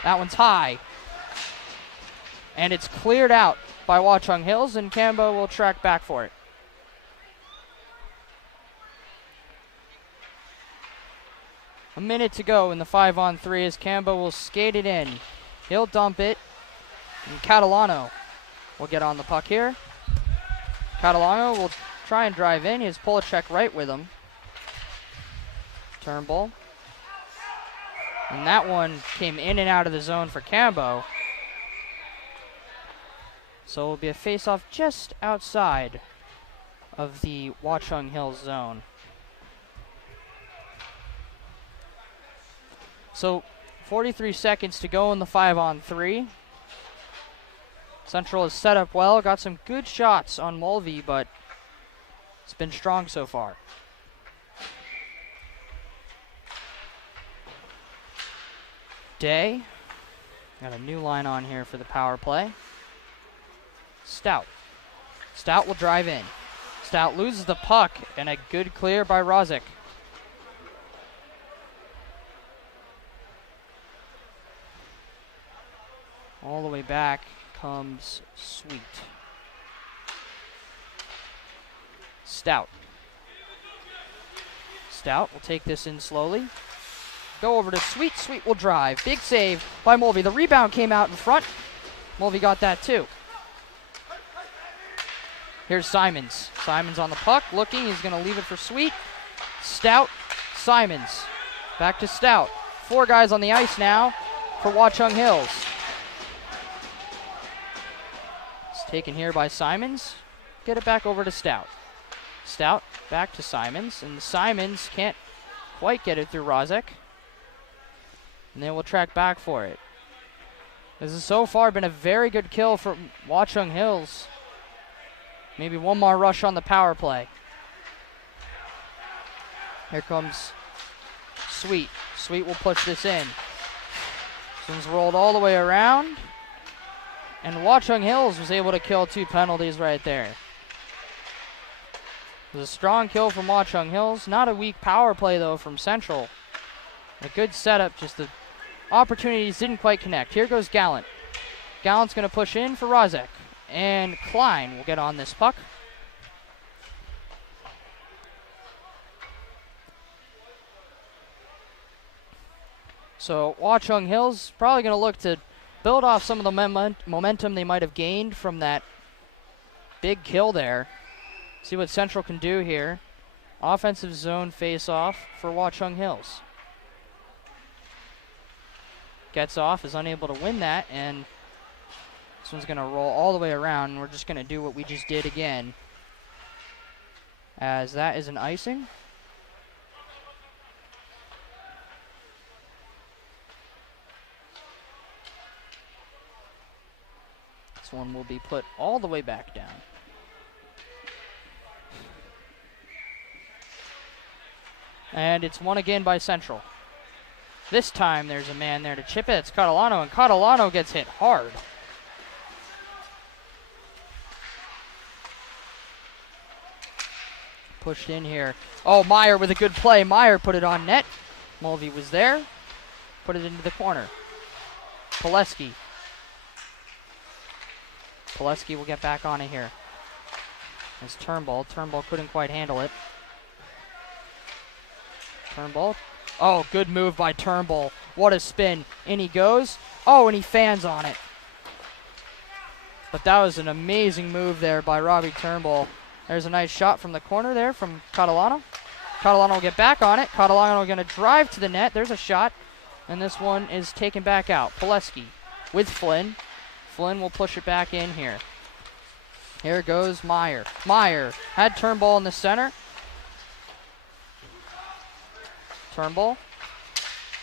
That one's high. And it's cleared out by Watchung Hills, and Cambo will track back for it. A minute to go in the 5-on-3 as Cambo will skate it in. He'll dump it, and Catalano will get on the puck here. Catalano will try and drive in. He has Polachek right with him. Turnbull. And that one came in and out of the zone for Cambo. So it will be a face-off just outside of the Watchung Hills zone. So 43 seconds to go in the 5-on-3. Central is set up well, got some good shots on Mulvey, but it's been strong so far. Day, got a new line on here for the power play. Stout. Stout will drive in. Stout loses the puck, and a good clear by Rozic. All the way back comes Sweet. Stout. Stout will take this in slowly. Go over to Sweet. Sweet will drive. Big save by Mulvey. The rebound came out in front. Mulvey got that too. Here's Simons. Simons on the puck, looking. He's going to leave it for Sweet. Stout, Simons. Back to Stout. 4 guys on the ice now for Watchung Hills. It's taken here by Simons. Get it back over to Stout. Stout back to Simons, and Simons can't quite get it through Rozek. And they will track back for it. This has so far been a very good kill for Watchung Hills. Maybe one more rush on the power play. Here comes Sweet. Sweet will push this in. This one's rolled all the way around. And Watchung Hills was able to kill 2 penalties right there. It was a strong kill from Watchung Hills. Not a weak power play, though, from Central. A good setup, just the opportunities didn't quite connect. Here goes Gallant. Gallant's going to push in for Rozek. And Klein will get on this puck. So Watchung Hills probably going to look to build off some of the momentum they might have gained from that big kill there. See what Central can do here. Offensive zone face-off for Watchung Hills. Gets off, is unable to win that, and this one's going to roll all the way around, and we're just going to do what we just did again, as that is an icing. This one will be put all the way back down. And it's won again by Central. This time there's a man there to chip it. It's Catalano, and Catalano gets hit hard. Pushed in here. Oh, Meyer with a good play. Meyer put it on net. Mulvey was there. Put it into the corner. Pileski. Pileski will get back on it here. There's Turnbull. Turnbull couldn't quite handle it. Turnbull. Oh, good move by Turnbull. What a spin. In he goes. Oh, and he fans on it. But that was an amazing move there by Robbie Turnbull. There's a nice shot from the corner there from Catalano. Catalano will get back on it. Catalano going to drive to the net. There's a shot. And this one is taken back out. Pileski with Flynn. Flynn will push it back in here. Here goes Meyer. Meyer had Turnbull in the center. Turnbull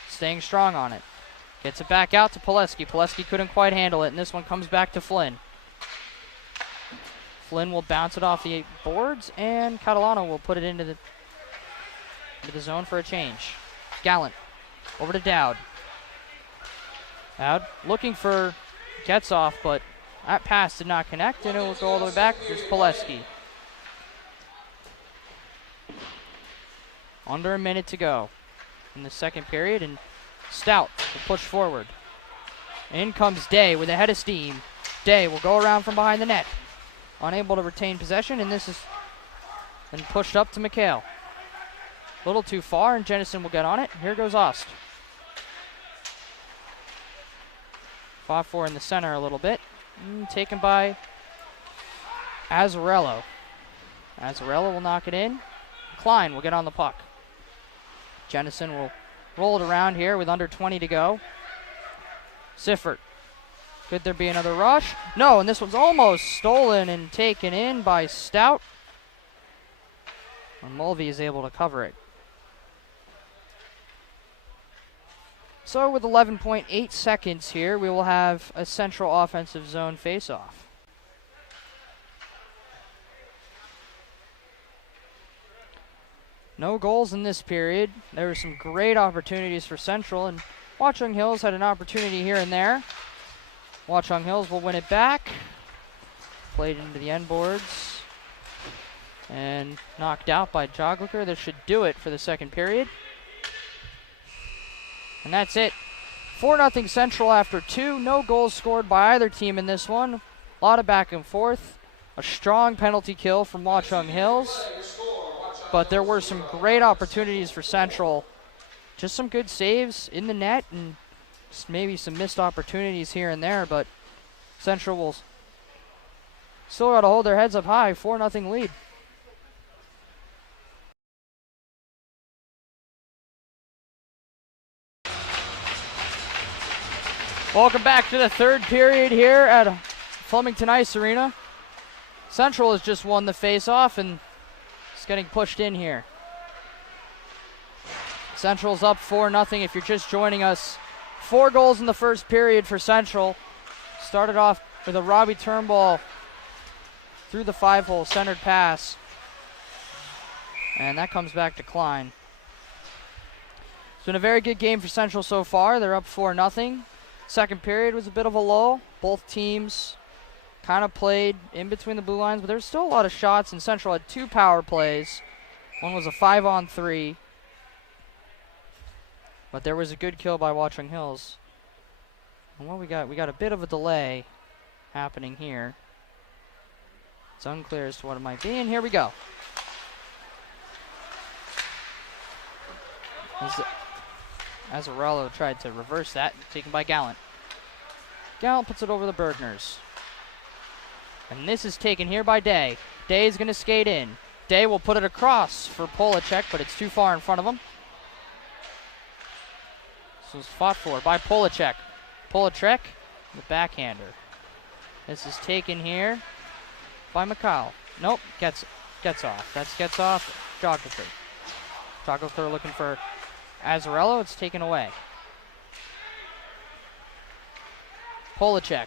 staying strong on it. Gets it back out to Pileski. Pileski couldn't quite handle it, and this one comes back to Flynn. Flynn will bounce it off the boards, and Catalano will put it into the zone for a change. Gallant over to Dowd. Dowd looking for gets off, but that pass did not connect, and it will go all the way back. There's Pileski. Under a minute to go. in the second period, and Stout will push forward. In comes Day with a head of steam. Day will go around from behind the net. Unable to retain possession, and this is then pushed up to McHale. A little too far, and Jennison will get on it. Here goes Ost. 5-4 in the center a little bit. Taken by Azzarello. Azzarello will knock it in. Klein will get on the puck. Jennison will roll it around here with under 20 to go. Siffert. Could there be another rush? No, and this one's almost stolen and taken in by Stout. And Mulvey is able to cover it. So with 11.8 seconds here, we will have a Central offensive zone face-off. No goals in this period. There were some great opportunities for Central, and Watchung Hills had an opportunity here and there. Watchung Hills will win it back. Played into the end boards. And knocked out by Jogliker. This should do it for the second period. And that's it. 4-0 Central after 2. No goals scored by either team in this one. A lot of back and forth. A strong penalty kill from Watchung Hills. But there were some great opportunities for Central. Just some good saves in the net and maybe some missed opportunities here and there. But Central will still got to hold their heads up high. 4-0 lead. Welcome back to the third period here at Flemington Ice Arena. Central has just won the face-off and it's getting pushed in here. Central's up 4-0 if you're just joining us. 4 goals in the first period for Central. Started off with a Robbie Turnbull through the 5-hole centered pass. And that comes back to Klein. It's been a very good game for Central so far. They're up 4-0. Second period was a bit of a lull. Both teams kind of played in between the blue lines, but there's still a lot of shots, and Central had 2 power plays. One was a 5-on-3. But there was a good kill by Watchung Hills. And what we got a bit of a delay happening here. It's unclear as to what it might be, and here we go. Azzarello tried to reverse that, taken by Gallant. Gallant puts it over the Bergners. And this is taken here by Day. Day is going to skate in. Day will put it across for Polacek, but it's too far in front of him. This was fought for by Polacek. Polacek, the backhander. This is taken here by McCall. Nope, gets off. That gets off Jogliker. Jogliker looking for Azzarello, it's taken away. Polacek.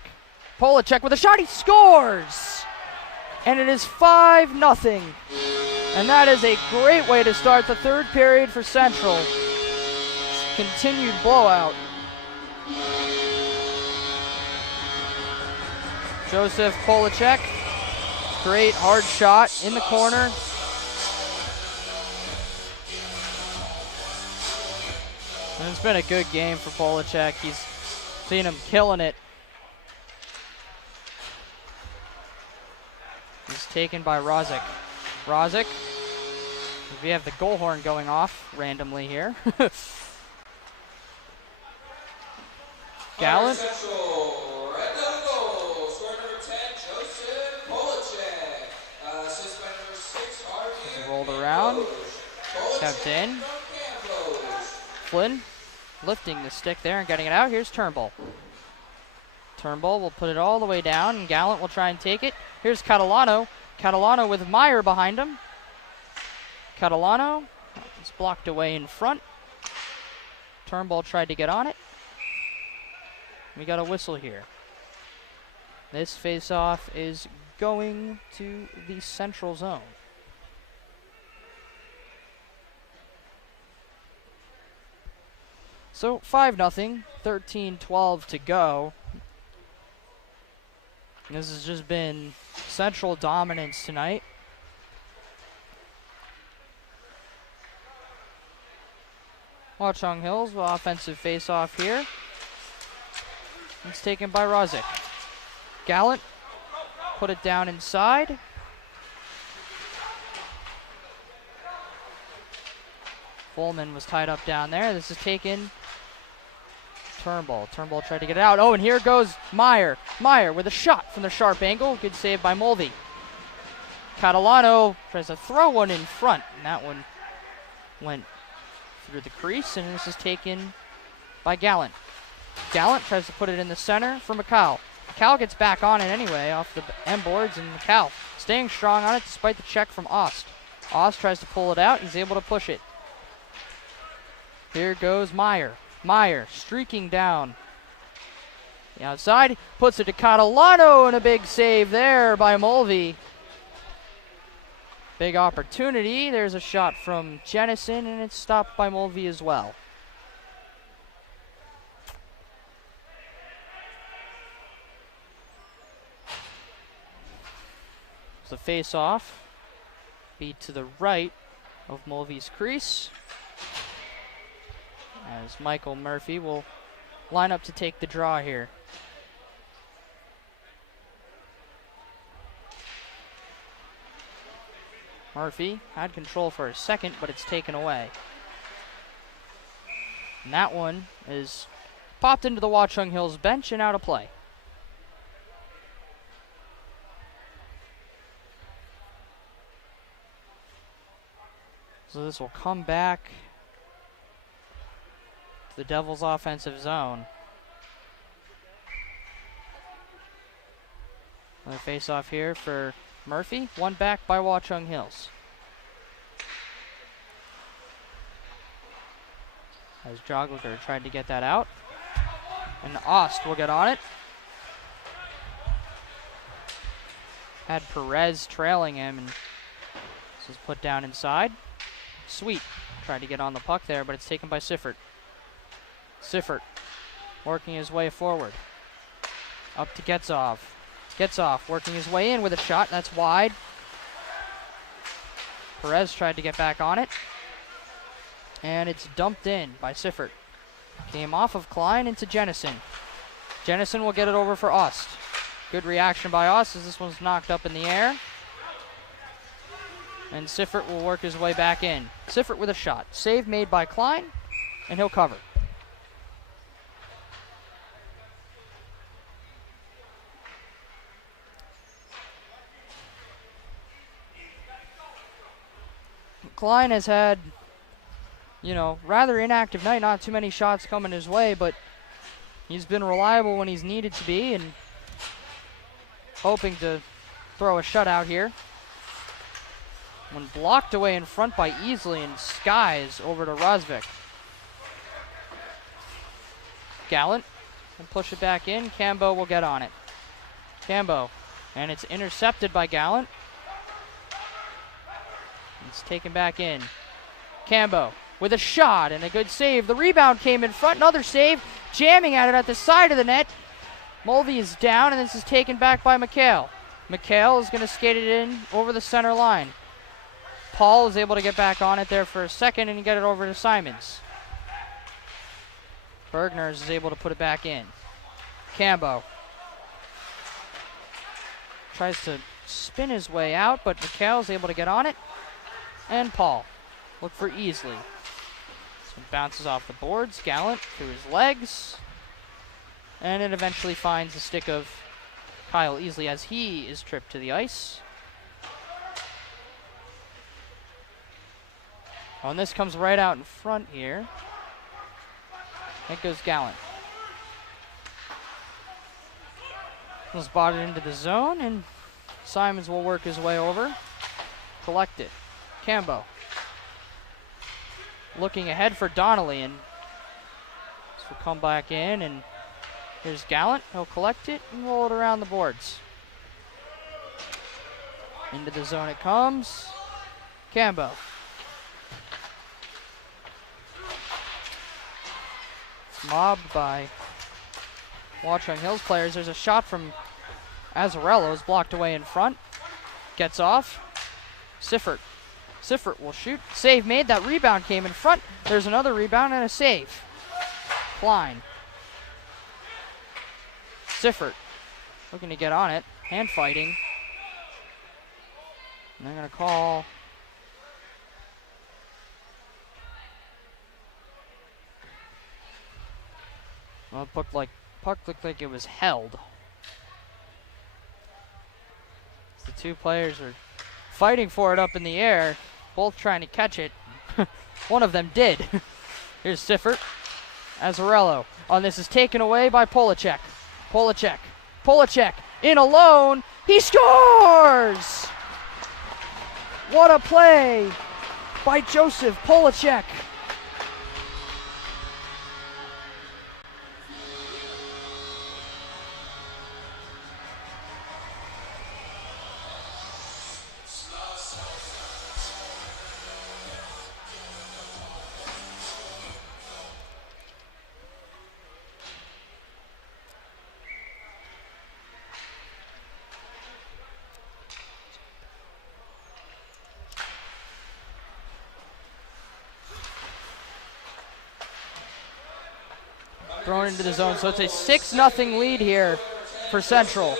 Polacek with a shot, he scores! And it is 5-0. And that is a great way to start the third period for Central. Continued blowout. Joseph Polacek. Great hard shot in the corner. And it's been a good game for Polacek. He's seen him killing it. He's taken by Rozic. Rozic. We have the goal horn going off randomly here. Gallant. Rolled around. Kept in. Flynn lifting the stick there and getting it out. Here's Turnbull. Turnbull will put it all the way down, and Gallant will try and take it. Here's Catalano. Catalano with Meyer behind him. Catalano is blocked away in front. Turnbull tried to get on it. We got a whistle here. This face-off is going to the Central zone. So 5-0, 13-12 to go. This has just been Central dominance tonight. Watchung Hills, offensive face-off here. It's taken by Rozic. Gallant, put it down inside. Fullman was tied up down there. This is taken. Turnbull. Turnbull tried to get it out. Oh, and here goes Meyer. Meyer with a shot from the sharp angle. Good save by Mulvey. Catalano tries to throw one in front, and that one went through the crease, and this is taken by Gallant. Gallant tries to put it in the center for McCall. McCall gets back on it anyway off the M boards, and McCall staying strong on it despite the check from Ost. Ost tries to pull it out. He's able to push it. Here goes Meyer. Meyer streaking down the outside, puts it to Catalano, and a big save there by Mulvey. Big opportunity. There's a shot from Jennison, and it's stopped by Mulvey as well. It's a face-off. Beat to the right of Mulvey's crease, as Michael Murphy will line up to take the draw here. Murphy had control for a second, but it's taken away. And that one is popped into the Watchung Hills bench and out of play. So this will come back to the Devils' offensive zone. Another face-off here for Murphy. One back by Watchung Hills. As Jogler tried to get that out. And Ost will get on it. Had Perez trailing him, and this was put down inside. Sweet tried to get on the puck there, but it's taken by Siffert. Siffert working his way forward. Up to Getzov. Getzov working his way in with a shot. That's wide. Perez tried to get back on it. And it's dumped in by Siffert. Came off of Klein into Jennison. Jennison will get it over for Ost. Good reaction by Ost as this one's knocked up in the air. And Siffert will work his way back in. Siffert with a shot. Save made by Klein, and he'll cover. Klein has had, rather inactive night. Not too many shots coming his way, but he's been reliable when he's needed to be, and hoping to throw a shutout here. When blocked away in front by Easley, and skies over to Rosvik. Gallant will push it back in. Cambo will get on it. Cambo, and it's intercepted by Gallant. It's taken back in. Cambo with a shot and a good save. The rebound came in front. Another save. Jamming at it at the side of the net. Mulvey is down, and this is taken back by McHale. McHale is going to skate it in over the center line. Paul is able to get back on it there for a second and get it over to Simons. Bergner is able to put it back in. Cambo tries to spin his way out, but McHale is able to get on it. And Paul look for Easley. This one bounces off the boards. Gallant through his legs. And it eventually finds the stick of Kyle Easley as he is tripped to the ice. Oh, and this comes right out in front here. It goes Gallant. Was bought it into the zone, and Simons will work his way over. Collect it. Cambo. Looking ahead for Donnelly, and this will come back in, and here's Gallant. He'll collect it and roll it around the boards. Into the zone it comes. Cambo. Mobbed by Watchung Hills players. There's a shot from Azzarello, is blocked away in front. Gets off. Siffert Siffert will shoot. Save made. That rebound came in front. There's another rebound and a save. Klein. Siffert looking to get on it. Hand fighting. And they're going to call. Well, puck looked like it was held. The two players are fighting for it up in the air, both trying to catch it. One of them did. Here's Siffert. Azzarello. This is taken away by Polacek. Polacek in alone. He scores! What a play by Joseph Polacek. Thrown into the zone, so it's a 6-0 lead here for Central.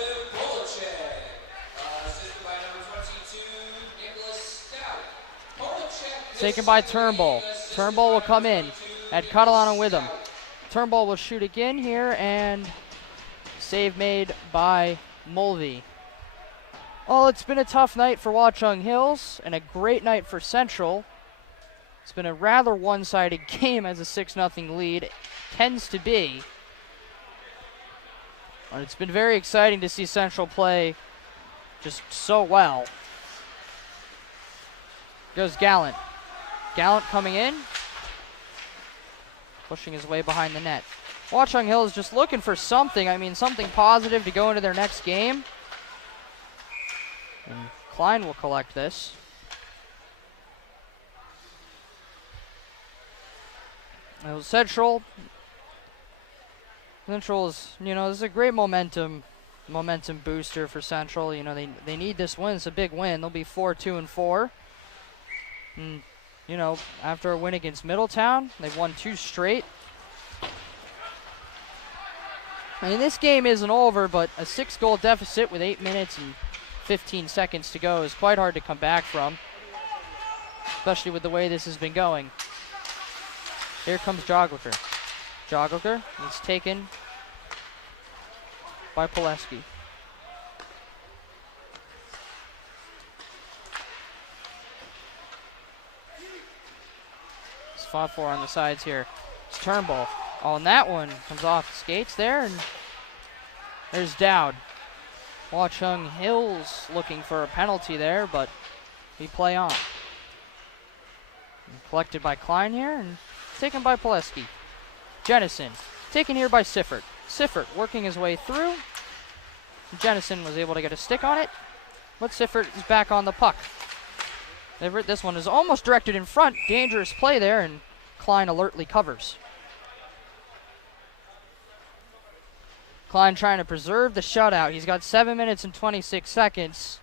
Taken by Turnbull. Turnbull will come in. Had Catalano with him. Turnbull will shoot again here, and save made by Mulvey. Well, it's been a tough night for Watchung Hills and a great night for Central. It's been a rather one-sided game as a 6-0 lead tends to be. But it's been very exciting to see Central play just so well. Goes Gallant. Gallant coming in, pushing his way behind the net. Watchung Hill is just looking for something. I mean, something positive to go into their next game. And Klein will collect this. Now, Central is, this is a great momentum booster for Central. They need this win. It's a big win. They'll be 4-2-4. And, after a win against Middletown, they've won 2 straight. I mean, this game isn't over, but a 6-goal deficit with 8 minutes and 15 seconds to go is quite hard to come back from, especially with the way this has been going. Here comes Jogliker. Jogliker is taken by Pileski. It's 5-4 on the sides here. It's Turnbull. And that one comes off the skates there, and there's Dowd. Watchung Hills looking for a penalty there, but we play on. And collected by Klein here, and taken by Pileski. Jennison, taken here by Siffert. Siffert working his way through. Jennison was able to get a stick on it, but Siffert is back on the puck. This one is almost directed in front. Dangerous play there, and Klein alertly covers. Klein trying to preserve the shutout. He's got 7 minutes and 26 seconds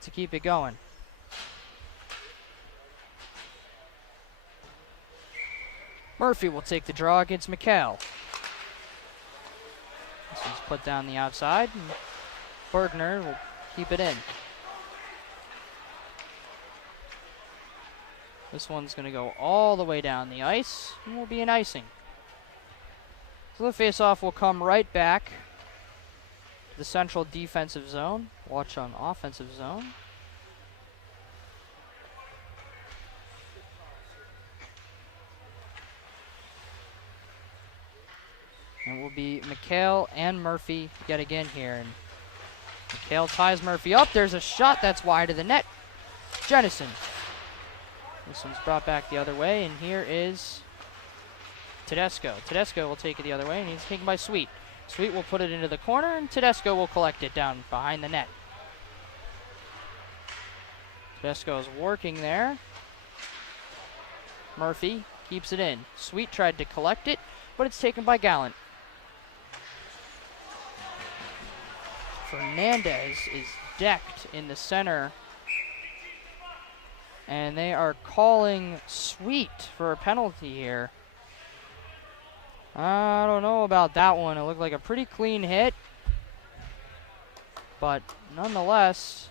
to keep it going. Murphy will take the draw against McHale. This one's put down the outside, and Bergner will keep it in. This one's going to go all the way down the ice, and will be an icing. So the faceoff will come right back to the Central defensive zone. Watchung offensive zone. And it will be McHale and Murphy yet again here. And McHale ties Murphy up. There's a shot that's wide of the net. Jennison. This one's brought back the other way, and here is Tedesco. Tedesco will take it the other way, and he's taken by Sweet. Sweet will put it into the corner, and Tedesco will collect it down behind the net. Tedesco is working there. Murphy keeps it in. Sweet tried to collect it, but it's taken by Gallant. Fernandez is decked in the center And they are calling Sweet for a penalty here. I don't know about that one. It looked like a pretty clean hit. But nonetheless,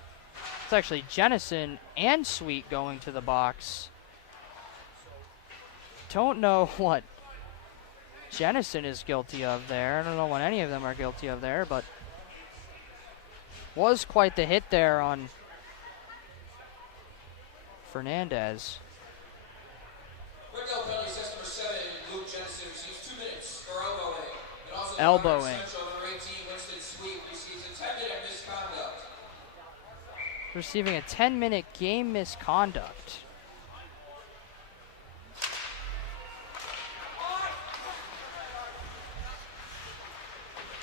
it's actually Jennison and Sweet going to the box. Don't know what Jennison is guilty of there. I don't know what any of them are guilty of there, but was quite the hit there on Fernandez. Elbowing. Receiving a 10-minute game misconduct.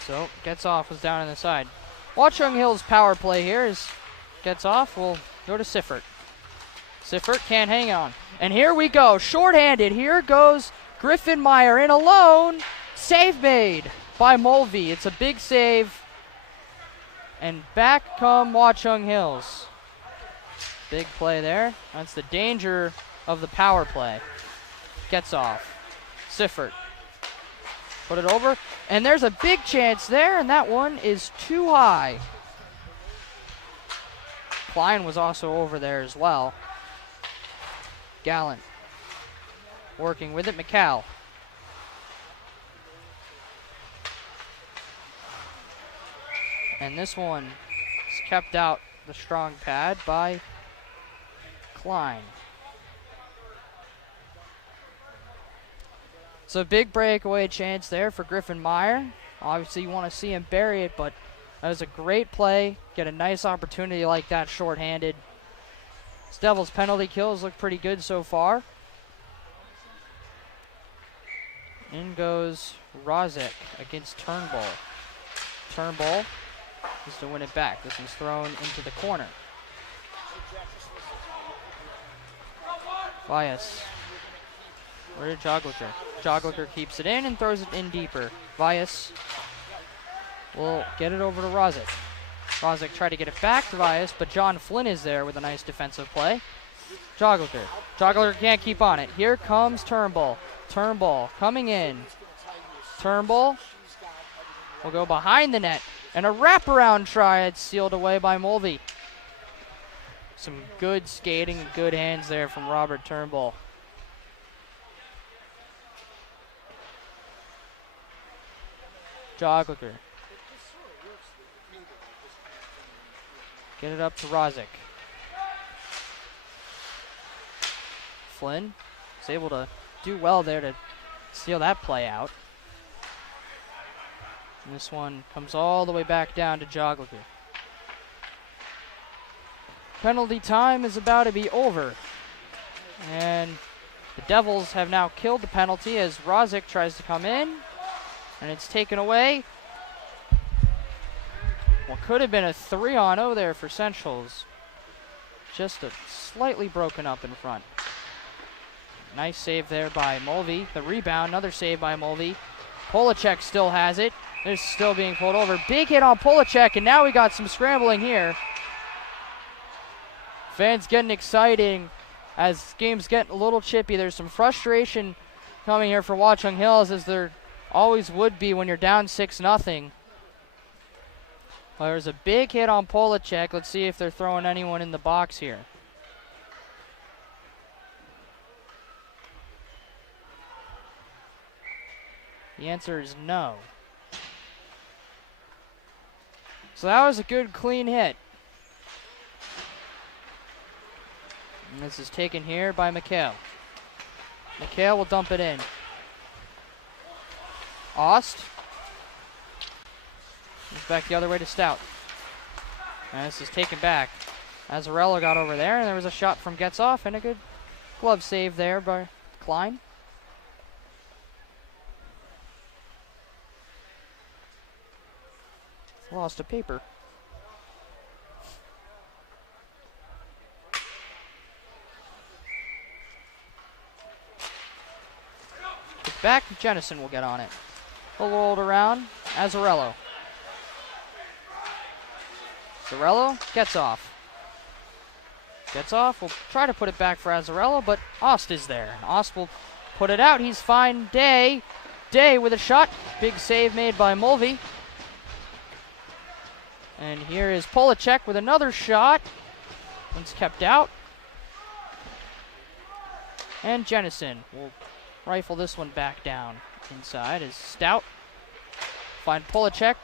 So, gets off, was down on the side. Watchung Hill's power play here is gets off, will go to Siffert. Siffert can't hang on. And here we go, shorthanded. Here goes Griffin Meyer in alone. Save made by Mulvey. It's a big save. And back come Watchung Hills. Big play there. That's the danger of the power play. Gets off. Siffert. Put it over. And there's a big chance there, and that one is too high. Klein was also over there as well. Gallant. Working with it. McCall. And this one is kept out the strong pad by Klein. So a big breakaway chance there for Griffin Meyer. Obviously you want to see him bury it, but that was a great play. Get a nice opportunity like that shorthanded. This Devils penalty kills look pretty good so far. In goes Rozek against Turnbull. Turnbull is to win it back. This one's thrown into the corner. Vyas. Where did Jogliker? Jogliker keeps it in and throws it in deeper. Vyas will get it over to Rozek. Rozek tried to get it back to Vyas, but John Flynn is there with a nice defensive play. Jogliker. Jogliker can't keep on it. Here comes Turnbull. Turnbull coming in. Turnbull will go behind the net. And a wraparound try. It's sealed away by Mulvey. Some good skating and good hands there from Robert Turnbull. Jogliker. Get it up to Rozek. Flynn is able to do well there to seal that play out. And this one comes all the way back down to Jogliker. Penalty time is about to be over. And the Devils have now killed the penalty as Rozek tries to come in. And it's taken away. What could have been a 3-on-0 there for Centrals. Just a slightly broken up in front. Nice save there by Mulvey. The rebound, another save by Mulvey. Polacek still has it. They're still being pulled over. Big hit on Polacek, and now we got some scrambling here. Fans getting exciting as game's getting a little chippy. There's some frustration coming here for Watchung Hills, as there always would be when you're down 6-0. Well, there's a big hit on Polacek. Let's see if they're throwing anyone in the box here. The answer is no. So that was a good, clean hit. And this is taken here by McHale. McHale will dump it in. Ost. Moves back the other way to Stout. And this is taken back. Azzarello got over there, and there was a shot from Getzoff, and a good glove save there by Klein. Lost a paper. Back, Jennison will get on it. A little rolled around. Azzarello. Azzarello gets off. Gets off. We'll try to put it back for Azzarello, but Ost is there. And Ost will put it out. He's fine. Day with a shot. Big save made by Mulvey. And here is Polacek with another shot. One's kept out. And Jennison will rifle this one back down. Inside is Stout. Find Polacek.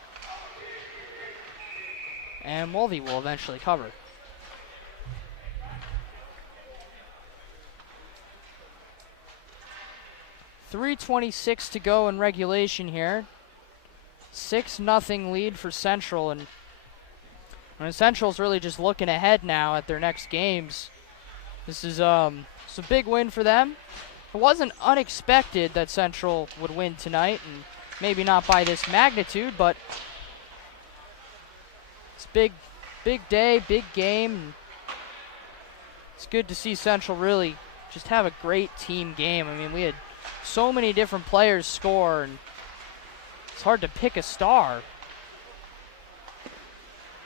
And Mulvey will eventually cover. .326 to go in regulation here. 6-0 lead for Central, and Central's really just looking ahead now at their next games. This is a big win for them. It wasn't unexpected that Central would win tonight, and maybe not by this magnitude, but it's a big day, big game. And it's good to see Central really just have a great team game. I mean, we had so many different players score, and it's hard to pick a star.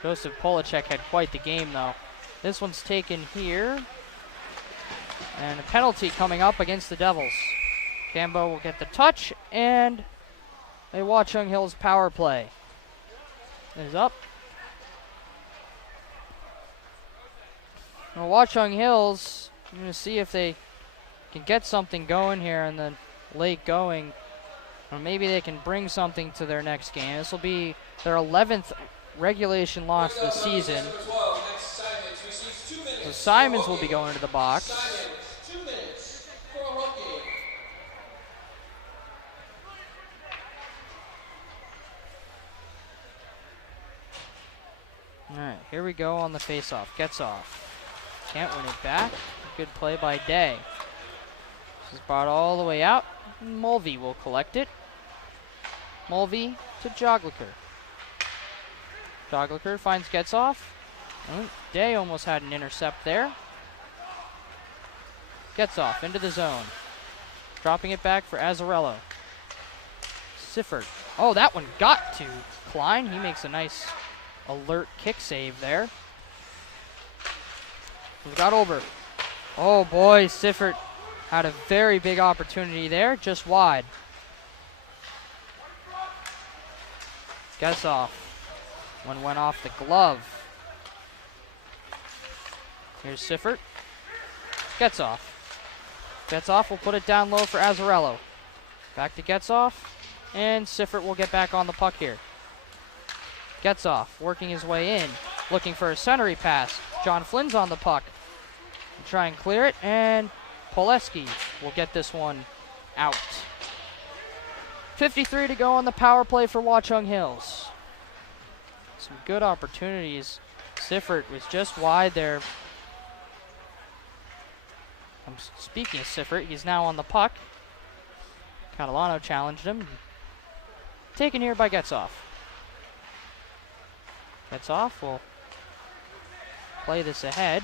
Joseph Polacek had quite the game, though. This one's taken here. And a penalty coming up against the Devils. Gambo will get the touch, and a Watchung Hills power play is up. Now Watchung Hills, I'm going to see if they can get something going here in the late going. Or maybe they can bring something to their next game. This will be their 11th regulation loss this season. So Simons will be going into the box. All right, here we go on the face-off. Gets off. Can't win it back. Good play by Day. This is brought all the way out. Mulvey will collect it. Mulvey to Jogliker. Jogliker finds gets off. Day almost had an intercept there. Gets off into the zone. Dropping it back for Azzarello. Sifford. Oh, that one got to Klein. He makes a nice alert kick save there. We got over. Oh boy, Sifford had a very big opportunity there, just wide. Gets off. One went off the glove. Here's Sifford. Gets off. Gets off will put it down low for Azzarello. Back to Gets off. And Sifford will get back on the puck here. Gets off, working his way in. Looking for a centery pass. John Flynn's on the puck. We'll try and clear it. And Poleski will get this one out. 53 to go on the power play for Watchung Hills. Some good opportunities. Sifford was just wide there. I'm speaking of Sifford, he's now on the puck. Catalano challenged him. Taken here by Getzoff. Getzoff will play this ahead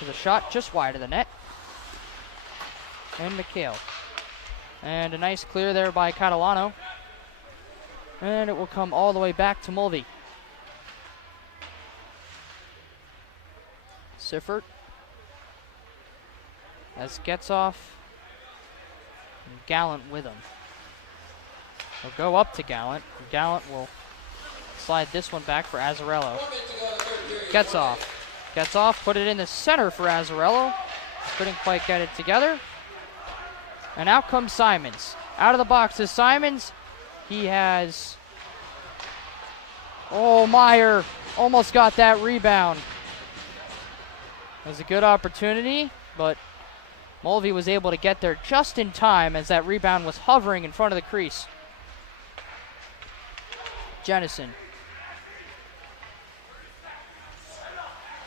with a shot just wide of the net. And McHale. And a nice clear there by Catalano. And it will come all the way back to Mulvey. Sifford. As Getzoff and Gallant with him. They'll go up to Gallant. Gallant will slide this one back for Azzarello. Getzoff. Getzoff put it in the center for Azzarello. Couldn't quite get it together. And out comes Simons. Out of the box is Simons. He has... Oh, Meyer almost got that rebound. It was a good opportunity, but Mulvey was able to get there just in time as that rebound was hovering in front of the crease. Jennison.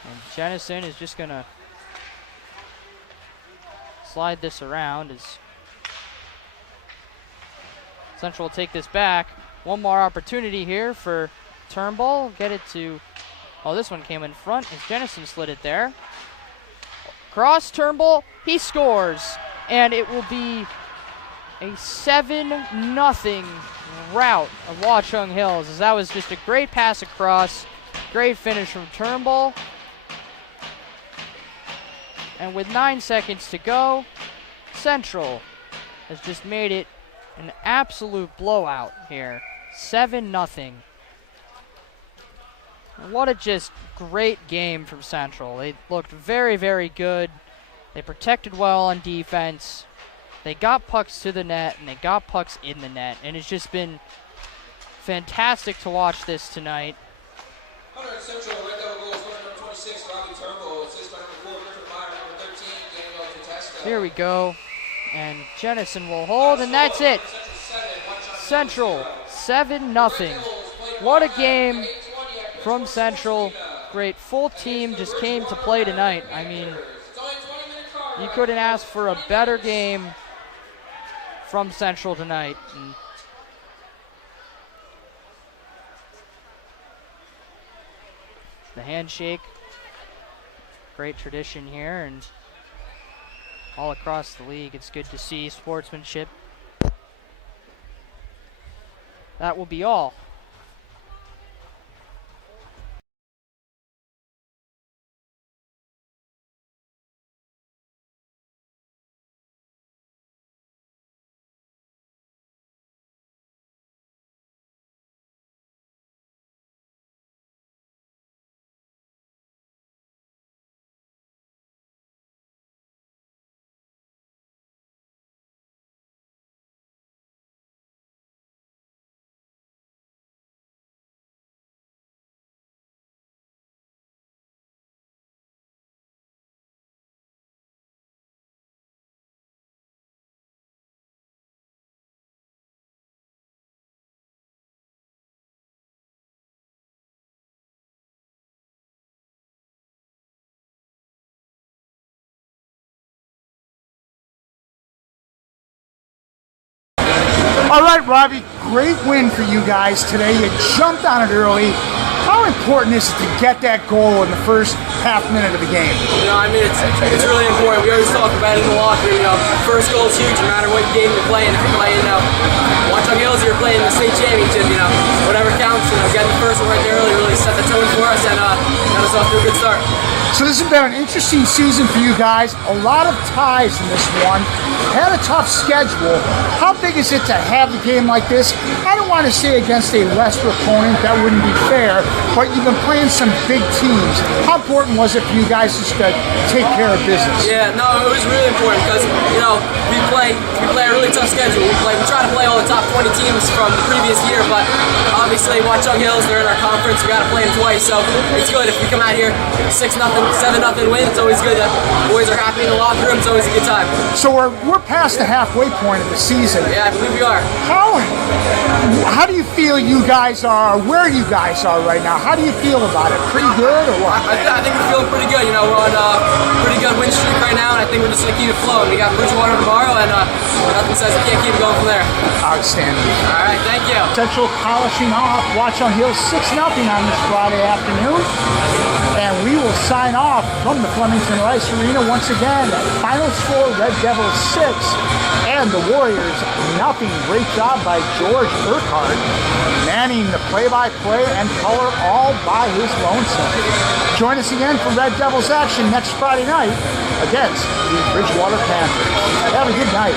And Jennison is just going to slide this around as Central will take this back. One more opportunity here for Turnbull. Get it to... Oh, this one came in front as Jennison slid it there. Cross Turnbull, he scores, and it will be a 7-0 rout of Watchung Hills, as that was just a great pass across, great finish from Turnbull. And with 9 seconds to go, Central has just made it an absolute blowout here. 7-0. What a just great game from Central. They looked very, very good. They protected well on defense. They got pucks to the net, and they got pucks in the net. And it's just been fantastic to watch this tonight. Hunterdon Central, Red Devil goals, number 26, Robbie Turnbull, assist by number 4, Griffin Meyer, number 13, Daniel Contesta. Here we go. And Jennison will hold, and that's it. Central, 7-0. What a game from Central. Great full team just came to play tonight. I mean, you couldn't ask for a better game from Central tonight. And the handshake, great tradition here, and all across the league, it's good to see sportsmanship. That will be all. All right, Robbie, great win for you guys today. You jumped on it early. How important is it to get that goal in the first half minute of the game? You know, I mean, it's really important. We always talk about it in the locker room. You know, first goal is huge no matter what game you're playing. If you're playing, Watchung Hills, you're playing the state championship, you know, whatever counts. You know, getting the first one right there early really set the tone for us and got us off to a good start. So this has been an interesting season for you guys. A lot of ties in this one. Had a tough schedule. How big is it to have a game like this? I don't want to say against a lesser opponent, that wouldn't be fair, but you've been playing some big teams. How important was it for you guys just to take care of business? Yeah, no, it was really important because, you know, we play a really tough schedule. We try to play all the top 20 teams from the previous year, but obviously Watchung Hills, they're in our conference. We got to play them twice, so it's good if we come out here 6-0, 7-0 win. It's always good. The boys are happy in the locker room. It's always a good time. So we're past the halfway point of the season. Yeah, I believe we are. How do you feel you guys are, where you guys are right now? How do you feel about it? Pretty good or what? I think we're feeling pretty good. You know, we're on a pretty good win streak right now, and I think we're just going to keep it flowing. We got Bridgewater tomorrow, and nothing says we can't keep it going from there. Outstanding. All right, thank you. Central polishing off Watchung Hills 6-0 on this Friday afternoon. And we will sign off from the Flemington Rice Arena once again. Final score, Red Devils 6 and the Warriors nothing. Great job by George Urquhart, manning the play-by-play and color all by his lonesome. Join us again for Red Devils action next Friday night against the Bridgewater Panthers. Have a good night.